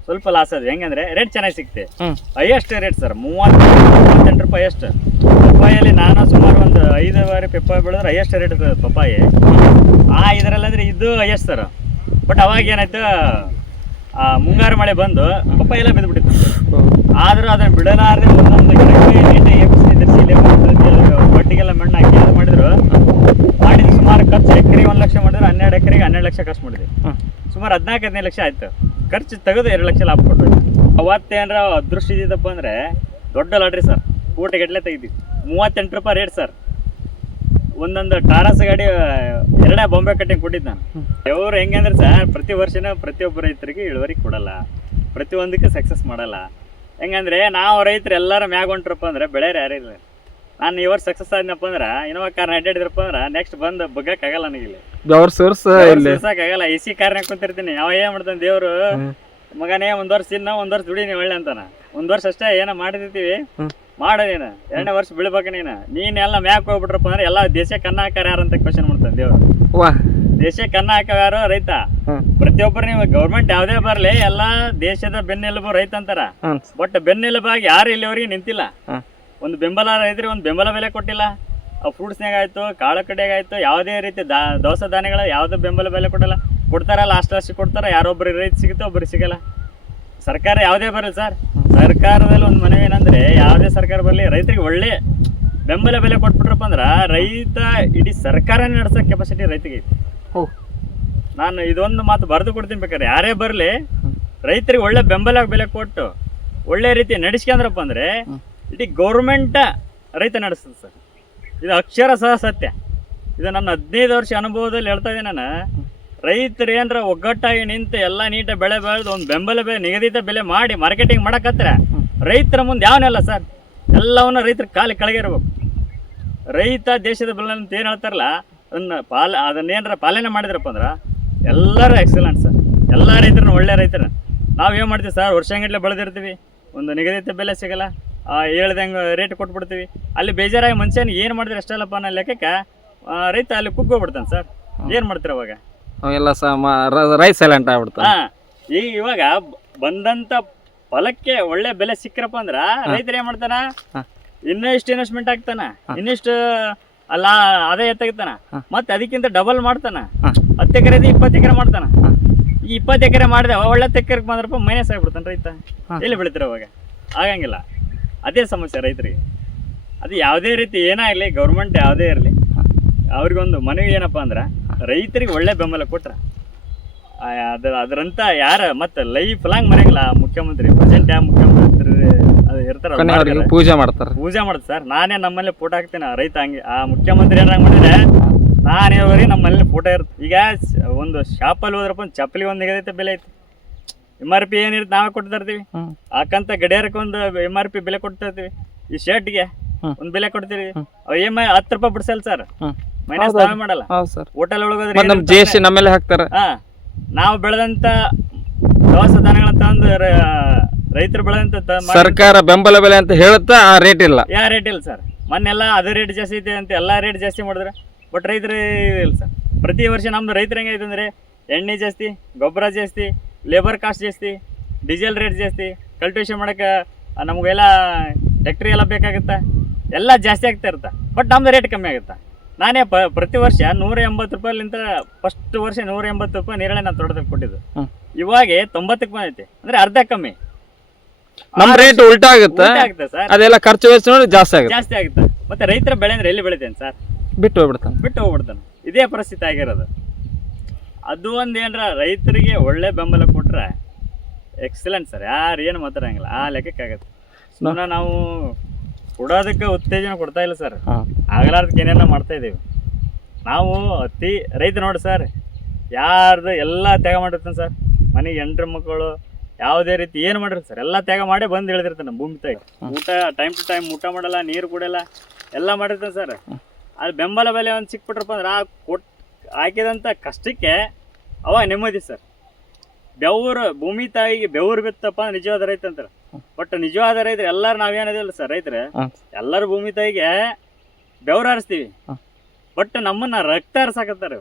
ಸ್ವಲ್ಪ ಲಾಸ್ ಅದು. ಹೆಂಗಂದ್ರೆ ರೇಟ್ ಚೆನ್ನಾಗಿ ಸಿಕ್ತೆ. ಹೈಯೆಸ್ಟ್ ರೇಟ್ ಸರ್ 38 ರೂಪಾಯಿ ಹೈಯೆಸ್ಟ್. ಪಪ್ಪಾಯಲ್ಲಿ ನಾನು ಸುಮಾರು ಒಂದು 5 ಬಾರಿ ಪಪ್ಪಾಯಿ ಬೆಳೆದ್ರೆ ಹೈಯೆಸ್ಟ್ ರೇಟ್ ಪಪ್ಪಾಯಿ. ಇದರಲ್ಲಂದ್ರೆ ಇದು ಹೈಯೆಸ್ಟ್ ಸರ್. ಬಟ್ ಅವಾಗ ಏನಾಯ್ತು, ಮುಂಗಾರು ಮಳೆ ಬಂದು ಪಪ್ಪಾಯಿ ಎಲ್ಲ ಬಿದ್ದುಬಿಟ್ಟಿತ್ತು. ಆದ್ರೂ ಅದನ್ನ ಬಿಡಲಾರ್ದೆ ಒಂದೊಂದು ಗಿಡಕ್ಕೆ ನೀಟಾಗಿ ಬಡ್ಡಿಗೆಲ್ಲ ಮಣ್ಣು ಹಾಕಿ ಅದು ಮಾಡಿದ್ರು. ಮಾಡಿದ್ರೆ ಸುಮಾರು ಖರ್ಚು ಎಕರೆಗೆ 1 ಲಕ್ಷ ಮಾಡಿದ್ರೆ 12 ಎಕರೆಗೆ 12 ಲಕ್ಷ ಖರ್ಚು ಮಾಡಿದ್ವಿ. ಸುಮಾರು 14-15 ಲಕ್ಷ ಆಯ್ತು ಖರ್ಚು ತೆಗೆದು 2 ಲಕ್ಷ ಲಾಭ ಕೊಟ್ಟು. ಅವತ್ತೇನ್ರ ಅದೃಷ್ಟ ಇದ್ದಿದ್ದಪ್ಪ ಅಂದ್ರೆ ದೊಡ್ಡ ಲಾಟ್ರಿ ಸರ್. ಕೋಟಿಗಟ್ಟಲೆ ತೆಗಿದ್ವಿ. 38 ರೂಪಾಯಿ ರೇಟ್ ಸರ್. ಒಂದೊಂದು ಟಾರಸ್ ಗಾಡಿ 2 ಬಾಂಬೆ ಕಟ್ಟಿಂಗ್ ಕೊಟ್ಟಿದ್ದು ನಾನು. ಇವರು ಹೆಂಗಂದ್ರೆ ಸರ್, ಪ್ರತಿ ವರ್ಷನೂ ಪ್ರತಿಯೊಬ್ಬ ರೈತರಿಗೆ ಇಳುವರಿ ಕೊಡಲ್ಲ, ಪ್ರತಿಯೊಂದಕ್ಕೆ ಸಕ್ಸಸ್ ಮಾಡಲ್ಲ. ಹೆಂಗಂದ್ರೆ ನಾವು ರೈತರು ಎಲ್ಲರೂ ಮ್ಯಾಗ ಹೊಂಟ್ರಪ್ಪ ಅಂದ್ರೆ ಬೆಳೆಯರು ಯಾರೇ ಇಲ್ಲ. ನಾನು ಈ ವರ್ಷ ಸಕ್ಸಸ್ ಆದ್ನಪ್ಪ ಅಂದ್ರೆ ಇನ್ನೊಂದು ಕಾರ್ನ ಅಡ್ಡಾಡಿದ್ರಪ್ಪ ಅಂದ್ರೆ ನೆಕ್ಸ್ಟ್ ಬಂದು ಬಗ್ಗಕ್ಕಾಗಲ್ಲ ನನಗಿಲ್ಲಿ. ಆಗಲ್ಲ. AC ಕಾರ್ನಾಗ ಕುಂತಿರ್ತೀನಿ. ಯಾವ ಏನ್ ಮಾಡ್ತಾನೆ ದೇವ್ರು, ಮಗನೇ 1 ವರ್ಷ ಇನ್ನ 1 ವರ್ಷ ದುಡಿ ನೀವು ಒಳ್ಳೆ ಅಂತಾನ. 1 ವರ್ಷ ಅಷ್ಟೇ ಏನೋ ಮಾಡಿರ್ತೀವಿ, ಮಾಡ ನೀನು 2ನೇ ವರ್ಷ ಬೆಳಿಬೇಕು. ನೀನೆಲ್ಲ ಮ್ಯಾಕ್ ಹೋಗ್ಬಿಟ್ರಪ್ಪ ಅಂದ್ರೆ ಎಲ್ಲ ದೇಶಕ್ಕೆ ಕನ್ನ ಹಾಕಾರ ಯಾರಂತ ಕ್ವಶನ್ ಮಾಡ್ತಾನೆ ದೇವ್ರು. ದೇಶಕ್ಕೆ ಕನ್ನ ಹಾಕವ್ಯಾರು ರೈತ. ಪ್ರತಿಯೊಬ್ಬರು ನೀವು ಗೌರ್ಮೆಂಟ್ ಯಾವ್ದೇ ಬರ್ಲಿ ಎಲ್ಲ ದೇಶದ ಬೆನ್ನೆಲುಬು ರೈತ ಅಂತಾರ. ಬಟ್ ಬೆನ್ನೆಲುಬಾಗಿ ಯಾರು ಇಲ್ಲಿವರೆಗೆ ನಿಂತಿಲ್ಲ. ಒಂದು ಬೆಂಬಲ ರೈತರಿಗೆ ಒಂದು ಬೆಂಬಲ ಬೆಲೆ ಕೊಟ್ಟಿಲ್ಲ. ಫ್ರೂಟ್ಸ್ನಾಗ ಆಯ್ತು, ಕಾಳು ಕಡೆಗಾಯ್ತು, ಯಾವುದೇ ರೀತಿ ದವಸ ಧಾನ್ಯಗಳ ಯಾವುದೇ ಬೆಂಬಲ ಬೆಲೆ ಕೊಟ್ಟಿಲ್ಲ. ಕೊಡ್ತಾರಲ್ಲ ಅಷ್ಟು ಕೊಡ್ತಾರ. ಯಾರೊಬ್ಬರು ರೈತ ಸಿಗುತ್ತೆ, ಒಬ್ಬರು ಸಿಗಲ್ಲ. ಸರ್ಕಾರ ಯಾವುದೇ ಬರಲಿ ಸರ್, ಸರ್ಕಾರದಲ್ಲಿ ಒಂದು ಮನವಿ ಏನಂದ್ರೆ ಯಾವುದೇ ಸರ್ಕಾರ ಬರಲಿ ರೈತರಿಗೆ ಒಳ್ಳೆ ಬೆಂಬಲ ಬೆಲೆ ಕೊಟ್ಬಿಟ್ರಪ್ಪ ಅಂದ್ರೆ ರೈತ ಇಡೀ ಸರ್ಕಾರನೇ ನಡೆಸೋ ಕೆಪಾಸಿಟಿ ರೈತಿಗೆ ಐತಿ. ನಾನು ಇದೊಂದು ಮಾತು ಬರೆದು ಕೊಡ್ತೀನಿ. ಬೇಕಾದ್ರೆ ಯಾರೇ ಬರಲಿ ರೈತರಿಗೆ ಒಳ್ಳೆ ಬೆಂಬಲ ಬೆಲೆ ಕೊಟ್ಟು ಒಳ್ಳೆ ರೀತಿ ನಡೆಸ್ಕೊಂಡ್ರಪ್ಪ ಅಂದ್ರೆ ಇಡೀ ಗೌರ್ಮೆಂಟ ರೈತ ನಡೆಸ್ತದೆ ಸರ್. ಇದು ಅಕ್ಷರ ಸಹ ಸತ್ಯ. ಇದು ನನ್ನ 15 ವರ್ಷ ಅನುಭವದಲ್ಲಿ ಹೇಳ್ತಾ ಇದ್ದೀನಿ ನಾನು. ರೈತರು ಏನರ ಒಗ್ಗಟ್ಟಾಗಿ ನಿಂತು ಎಲ್ಲ ನೀಟಾಗಿ ಬೆಳೆ ಬೆಳೆದು ಒಂದು ಬೆಂಬಲ ಬೆಲೆ ನಿಗದಿತ ಬೆಲೆ ಮಾಡಿ ಮಾರ್ಕೆಟಿಂಗ್ ಮಾಡಕತ್ತರ ರೈತರ ಮುಂದೆ ಯಾವನೆಲ್ಲ ಸರ್, ಎಲ್ಲವನ್ನ ರೈತರ ಕಾಲಿ ಕೆಳಗೆ ಇರ್ಬೇಕು. ರೈತ ದೇಶದ ಬೆಲೆ ಅಂತ ಏನು ಹೇಳ್ತಾರಲ್ಲ, ಅದನ್ನೇನಾರ ಪಾಲನೆ ಮಾಡಿದ್ರಪ್ಪ ಅಂದ್ರೆ ಎಲ್ಲರೂ ಎಕ್ಸಲೆಂಟ್ ಸರ್. ಎಲ್ಲ ರೈತರನ್ನ ಒಳ್ಳೆ ರೈತರ. ನಾವು ಏನು ಮಾಡ್ತೀವಿ ಸರ್, ವರ್ಷಗಟ್ಟಲೆ ಬೆಳೆದಿರ್ತೀವಿ, ಒಂದು ನಿಗದಿತ ಬೆಲೆ ಸಿಗಲ್ಲ, ಹೇಳ್ದಂಗೆ ರೇಟ್ ಕೊಟ್ಬಿಡ್ತೀವಿ. ಅಲ್ಲಿ ಬೇಜಾರಾಗಿ ಮನುಷ್ಯನ ಏನು ಮಾಡಿದ್ರೆ ಅಷ್ಟಲ್ಲಪ್ಪ ಅನ್ನೋ ಲೆಕ್ಕಕ್ಕೆ ರೈತ ಅಲ್ಲಿ ಕುಗ್ಗೋಗ್ಬಿಡ್ತಾನೆ ಸರ್. ಏನು ಮಾಡ್ತೀರ ಅವಾಗ? ಅವೆಲ್ಲ ರೈತ ಸೈಲೆಂಟ್ ಆಗ್ಬಿಡ್ತಾನೆ. ಹಾಂ, ಇವಾಗ ಬಂದಂಥ ಫಲಕ್ಕೆ ಒಳ್ಳೆ ಬೆಲೆ ಸಿಕ್ಕರಪ್ಪ ಅಂದ್ರೆ ರೈತರು ಏನು ಮಾಡ್ತಾನ, ಇನ್ನೂ ಇಷ್ಟು ಇನ್ವೆಸ್ಟ್ಮೆಂಟ್ ಆಗ್ತಾನ, ಇನ್ನಿಷ್ಟು ಅಲ್ಲ ಆದಾಯ ತೆಗಿತಾನ, ಮತ್ತೆ ಅದಕ್ಕಿಂತ ಡಬಲ್ ಮಾಡ್ತಾನ. 10 ಎಕರೆ 20 ಎಕರೆ ಮಾಡ್ತಾನ. ಈ 20 ಎಕರೆ ಮಾಡಿದೆ ಒಳ್ಳೆ ತೆಕ್ಕರಿಗೆ ಬಂದ್ರಪ್ಪ ಮೈನಸ್ ಆಗಿಬಿಡ್ತಾನೆ ರೈತ. ಎಲ್ಲಿ ಬೆಳಿತಾರೆ ಅವಾಗ? ಆಗಂಗಿಲ್ಲ. ಅದೇ ಸಮಸ್ಯೆ ರೈತರಿಗೆ. ಅದು ಯಾವುದೇ ರೀತಿ ಏನಾಗಲಿ, ಗೌರ್ಮೆಂಟ್ ಯಾವುದೇ ಇರಲಿ, ಅವ್ರಿಗೊಂದು ಮನವಿ ಏನಪ್ಪ ಅಂದ್ರೆ ರೈತರಿಗೆ ಒಳ್ಳೆ ಬೆಂಬಲ ಕೊಟ್ರೆ ಅದರಂತ ಯಾರ ಮತ್ತೆ ಲೈಫ್ ಲಾಂಗ್ ಮನೆಯಲ್ಲ ಮುಖ್ಯಮಂತ್ರಿ, ಪ್ರೆಸೆಂಟ್ ಯಾವ ಮುಖ್ಯಮಂತ್ರಿ ಅದು ಇರ್ತಾರ, ಪೂಜೆ ಮಾಡ್ತಾರೆ ಸರ್. ನಾನೇ ನಮ್ಮಲ್ಲಿ ಫೋಟೋ ಹಾಕ್ತೇನೆ. ರೈತ ಹಂಗೆ ಆ ಮುಖ್ಯಮಂತ್ರಿ ಏನಾಗ ಮಾಡಿದ್ರೆ ನಾನೇ ನಮ್ಮಲ್ಲಿ ಫೋಟೋ ಇರುತ್ತೆ. ಈಗ ಒಂದು ಶಾಪಲ್ಲಿ ಹೋದ್ರಪ್ಪ ಒಂದು ಚಪ್ಪಲಿಗೆ ಒಂದು ನಿಗದಿತ ಬೆಲೆ ಐತಿ. MRP ಏನಿರುತ್ತೆ ನಾವೇ ಕೊಡ್ತಾ ಇರ್ತೀವಿ. ಹಾಕಂತ ಗಡಿಯಾರಕ್ಕೆ ಒಂದು MRP ಬೆಲೆ ಕೊಡ್ತಾ ಇರ್ತೀವಿ. ಈ ಶರ್ಟ್ಗೆ ಒಂದು ಬೆಲೆ ಕೊಡ್ತೀವಿ. EMI 10 ರೂಪಾಯಿ ಬಿಡ್ಸಲ್ಲ ಸರ್, ಮೈನಸ್ ನಾವೇ ಮಾಡಲ್ಲ. ಹೋಟೆಲ್ ಒಳಗೋದ್ರೆ ನಮ್ಮೆಲ್ಲ ಹಾಕ್ತಾರೆ. ನಾವು ಬೆಳೆದಂತ ದವಸ ಧಾನ್ಯಗಳನ್ನ ತಂದು ರೈತರು ಬೆಳೆದಂತ ಸರ್ಕಾರ ಬೆಂಬಲ ಬೆಲೆ ಅಂತ ಹೇಳುತ್ತಾ ಆ ರೇಟ್ ಇಲ್ಲ. ಯಾ ರೇಟ್ ಇಲ್ಲ ಸರ್. ಮೊನ್ನೆಲ್ಲ ಅದು ರೇಟ್ ಜಾಸ್ತಿ ಐತೆ ಅಂತ ಎಲ್ಲ ರೇಟ್ ಜಾಸ್ತಿ ಮಾಡಿದ್ರೆ, ಬಟ್ ರೈತರು ಇಲ್ಲ ಸರ್. ಪ್ರತಿ ವರ್ಷ ನಮ್ದು ರೈತರು ಹೆಂಗೈತೆ ಅಂದರೆ ಎಣ್ಣೆ ಜಾಸ್ತಿ, ಗೊಬ್ಬರ ಜಾಸ್ತಿ, ಲೇಬರ್ ಕಾಸ್ಟ್ ಜಾಸ್ತಿ, ಡೀಸೆಲ್ ರೇಟ್ ಜಾಸ್ತಿ, ಕಲ್ಟಿವೇಷನ್ ಮಾಡೋಕೆ ನಮಗೆಲ್ಲ ಟ್ಯಾಕ್ಟ್ರಿ ಎಲ್ಲ ಬೇಕಾಗುತ್ತೆ, ಎಲ್ಲ ಜಾಸ್ತಿ ಆಗ್ತಾ ಇರುತ್ತೆ. ಬಟ್ ನಮ್ದು ರೇಟ್ ಕಮ್ಮಿ ಆಗುತ್ತೆ. ನಾನೇ ಪ್ರತಿ ವರ್ಷ 180 ರೂಪಾಯಿಲಿಂದ ಫಸ್ಟ್ ವರ್ಷ 180 ರೂಪಾಯಿ ನೇರಳೆ ನಾನು ತೋಟದಲ್ಲಿ ಕೊಟ್ಟಿದ್ದು. ಇವಾಗ 90ಕ್ಕೆ ಬಂದೈತಿ, ಅಂದ್ರೆ ಅರ್ಧ ಕಮ್ಮಿ. ನಮ್ಮ ರೇಟ್ ಉಲ್ಟಾ ಆಗುತ್ತೆ ಸರ್. ಅದೆಲ್ಲ ಖರ್ಚು ವೆಚ್ಚ ನೋಡಿ ಜಾಸ್ತಿ ಆಗುತ್ತೆ. ಮತ್ತೆ ರೈತರ ಬೆಳೆ ಅಂದ್ರೆ ಎಲ್ಲಿ ಬೆಳಿತೇನೆ ಸರ್? ಬಿಟ್ಟು ಹೋಗ್ಬಿಡ್ತಾನೆ. ಇದೇ ಪರಿಸ್ಥಿತಿ ಆಗಿರೋದು. ಅದು ಒಂದು ಏನರ ರೈತರಿಗೆ ಒಳ್ಳೆ ಬೆಂಬಲ ಕೊಟ್ರೆ ಎಕ್ಸಲೆಂಟ್ ಸರ್. ಯಾರು ಏನು ಮಾತಾಡಂಗಿಲ್ಲ, ಆ ಲೆಕ್ಕಕ್ಕಾಗತ್ತೆ. ಸುಮ್ಮನೆ ನಾವು ಕೊಡೋದಕ್ಕೆ ಉತ್ತೇಜನ ಕೊಡ್ತಾ ಇಲ್ಲ ಸರ್, ಆಗಲಾರ್ದಕ್ಕೆ ಏನೇನೋ ಮಾಡ್ತಾ ಇದ್ದೀವಿ ನಾವು. ರೈತ ನೋಡಿ ಸರ್, ಯಾರ್ದು ಎಲ್ಲ ತ್ಯಾಗ ಮಾಡಿರ್ತಾನೆ ಸರ್. ಮನೆಗೆ ಹೆಂಡ್ರ ಮಕ್ಕಳು ಯಾವುದೇ ರೀತಿ ಏನು ಮಾಡಿರ್ತಾರೆ ಸರ್, ಎಲ್ಲ ತ್ಯಾಗ ಮಾಡೇ ಬಂದು ಇಳಿದಿರ್ತಾನೆ ಭೂಮಿ ತಾಯಿ. ಊಟ ಟೈಮ್ ಟು ಟೈಮ್ ಊಟ ಮಾಡಲ್ಲ, ನೀರು ಕುಡಿಯಲ್ಲ, ಎಲ್ಲ ಮಾಡಿರ್ತಾನೆ ಸರ್. ಅದು ಬೆಂಬಲ ಬೆಲೆ ಒಂದು ಸಿಕ್ಬಿಟ್ರಪ್ಪ ಅಂದ್ರೆ ಹಾಕಿದಂಥ ಕಷ್ಟಕ್ಕೆ ಅವಾಗ ನೆಮ್ಮದಿ ಸರ್. ಭೂಮಿ ತಾಯಿಗೆ ಬೆವರು ಬಿತ್ತಪ್ಪ ನಿಜವಾದ ರೈತ ಅಂತಾರೆ. ಬಟ್ ನಿಜವಾದ ರೈತರು ಎಲ್ಲರೂ ನಾವೇನಿದಿಲ್ಲ ಸರ್, ರೈತರು ಎಲ್ಲರೂ ಭೂಮಿ ತಾಯಿಗೆ ಬೆವರು ಹರಿಸ್ತೀವಿ, ಬಟ್ ನಮ್ಮನ್ನ ರಕ್ತ ಹರಿಸಾಕತ್ತಾರೆ.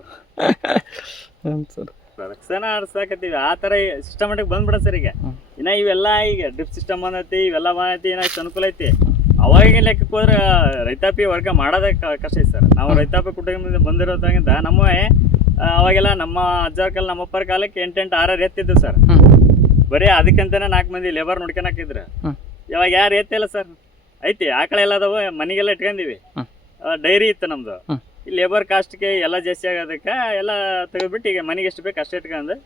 ರಕ್ತನ ಹರಿಸಾಕತ್ತೀವಿ. ಆ ಥರ ಸಿಸ್ಟಮೆಟಿಕ್ ಬಂದ್ಬಿಡ ಸರ್. ಈಗ ಇನ್ನ ಇವೆಲ್ಲ ಈಗ ಡ್ರಿಪ್ ಸಿಸ್ಟಮ್ ಬಂದೈತಿ, ಇವೆಲ್ಲ ಬಂದೈತಿ, ಏನಾಯ್ತು ಅನುಕೂಲ ಐತಿ. ಅವಾಗಿನ ಲೆಕ್ಕಕ್ಕೆ ಹೋದ್ರೆ ರೈತಾಪಿ ವರ್ಗ ಮಾಡೋದೇ ಕಷ್ಟ ಐತೆ ಸರ್. ನಾವು ರೈತಾಪಿ ಕುಟುಂಬದಿಂದ ಬಂದಿರೋದ್ರಿಂದ ಅವಾಗೆಲ್ಲ ನಮ್ಮ ಅಜ್ಜರ ಕಾಲ, ನಮ್ಮ ಅಪ್ಪರ ಕಾಲಕ್ಕೆ 8-6 ಎತ್ತಿದ್ದು ಸರ್. ಬರೀ ಅದಕ್ಕಂತಾನೆ 4 ಮಂದಿ ಲೇಬರ್ ನೋಡ್ಕೊಳಕಿದ್ರು. ಇವಾಗ ಯಾರು ಎತ್ತಿಲ್ಲ ಸರ್. ಐತಿ ಆಕಳ ಎಲ್ಲ ಅದಾವ, ಮನೆಗೆಲ್ಲ ಇಟ್ಕೊಂಡಿವಿ. ಡೈರಿ ಇತ್ತು ನಮ್ದು. ಈ ಲೇಬರ್ ಕಾಸ್ಟ್ಗೆ ಎಲ್ಲ ಜಾಸ್ತಿ ಆಗೋದಕ್ಕೆ ಎಲ್ಲ ತೆಗೆದ್ಬಿಟ್ಟು ಈಗ ಮನೆಗೆ ಎಷ್ಟು ಬೇಕು ಅಷ್ಟೇ ಇಟ್ಕೊಂಡು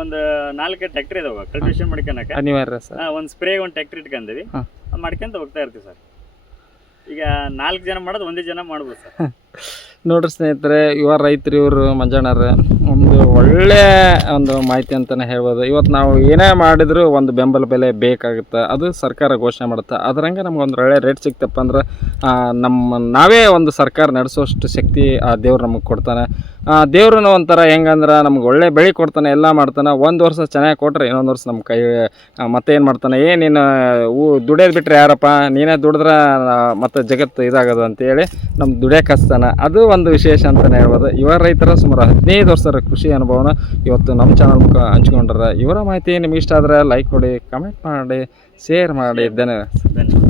ಒಂದು 4 ಟ್ಯಾಕ್ಟ್ರಿ ಇದಾವ ಕಲ್ಟಿವೇಷನ್ ಮಾಡ್ಕೊಳಕ್ಕೆ. ಒಂದು ಸ್ಪ್ರೇ ಒಂದು ಟ್ಯಾಕ್ಟ್ರಿ ಇಟ್ಕೊಂಡಿವಿ, ಮಾಡ್ಕೊಂತ ಹೋಗ್ತಾ ಇರ್ತೀವಿ ಸರ್. ಈಗ 4 ಜನ ಮಾಡೋದು 1 ಜನ ಮಾಡ್ಬೋದು ಸರ್. ನೋಡ್ರಿ ಸ್ನೇಹಿತರೆ, ರೈತರು ಇವರು ಮಂಜಣ್ಣವ್ರೆ ಒಂದು ಒಳ್ಳೆ ಒಂದು ಮಾಹಿತಿ ಅಂತಲೇ ಹೇಳ್ಬೋದು. ಇವತ್ತು ನಾವು ಏನೇ ಮಾಡಿದ್ರು ಒಂದು ಬೆಂಬಲ ಬೆಲೆ ಬೇಕಾಗುತ್ತೆ, ಅದು ಸರ್ಕಾರ ಘೋಷಣೆ ಮಾಡುತ್ತೆ. ಅದರಂಗೆ ನಮ್ಗೊಂದು ಒಳ್ಳೆ ರೇಟ್ ಸಿಕ್ತಪ್ಪ ಅಂದ್ರೆ ನಾವೇ ಒಂದು ಸರ್ಕಾರ ನಡೆಸೋಷ್ಟು ಶಕ್ತಿ ಆ ದೇವ್ರು ನಮಗೆ ಕೊಡ್ತಾನೆ. ದೇವ್ರನ್ನ ಒಂಥರ ಹೆಂಗಂದ್ರೆ ನಮ್ಗೆ ಒಳ್ಳೆ ಬೆಳೆ ಕೊಡ್ತಾನೆ, ಎಲ್ಲ ಮಾಡ್ತಾನೆ. ಒಂದು ವರ್ಷ ಚೆನ್ನಾಗಿ ಕೊಟ್ಟರೆ ಇನ್ನೊಂದು ವರ್ಷ ನಮ್ಮ ಕೈ ಮತ್ತೆ ಏನು ಮಾಡ್ತಾನೆ, ನೀನು ದುಡಿಯೋದು ಬಿಟ್ಟರೆ ಯಾರಪ್ಪ, ನೀನೇ ದುಡಿದ್ರೆ ಮತ್ತು ಜಗತ್ತು ಇದಾಗೋದು ಅಂತೇಳಿ ನಮ್ಮ ದುಡಿಯೋಕೆ ಹಚ್ತಾನೆ. ಅದು ಒಂದು ವಿಶೇಷ ಅಂತಲೇ ಹೇಳ್ಬೋದು. ರೈತರ ಸುಮಾರು 15 ವರ್ಷದ ಕೃಷಿ ಅನುಭವನ ಇವತ್ತು ನಮ್ಮ ಚಾನಲ್ ಮುಖ ಹಂಚ್ಕೊಂಡ್ರೆ. ಇವರ ಮಾಹಿತಿ ನಿಮ್ಗೆ ಇಷ್ಟ ಆದರೆ ಲೈಕ್ ಕೊಡಿ, ಕಮೆಂಟ್ ಮಾಡಿ, ಶೇರ್ ಮಾಡಿ. ಧನ್ಯವಾದ.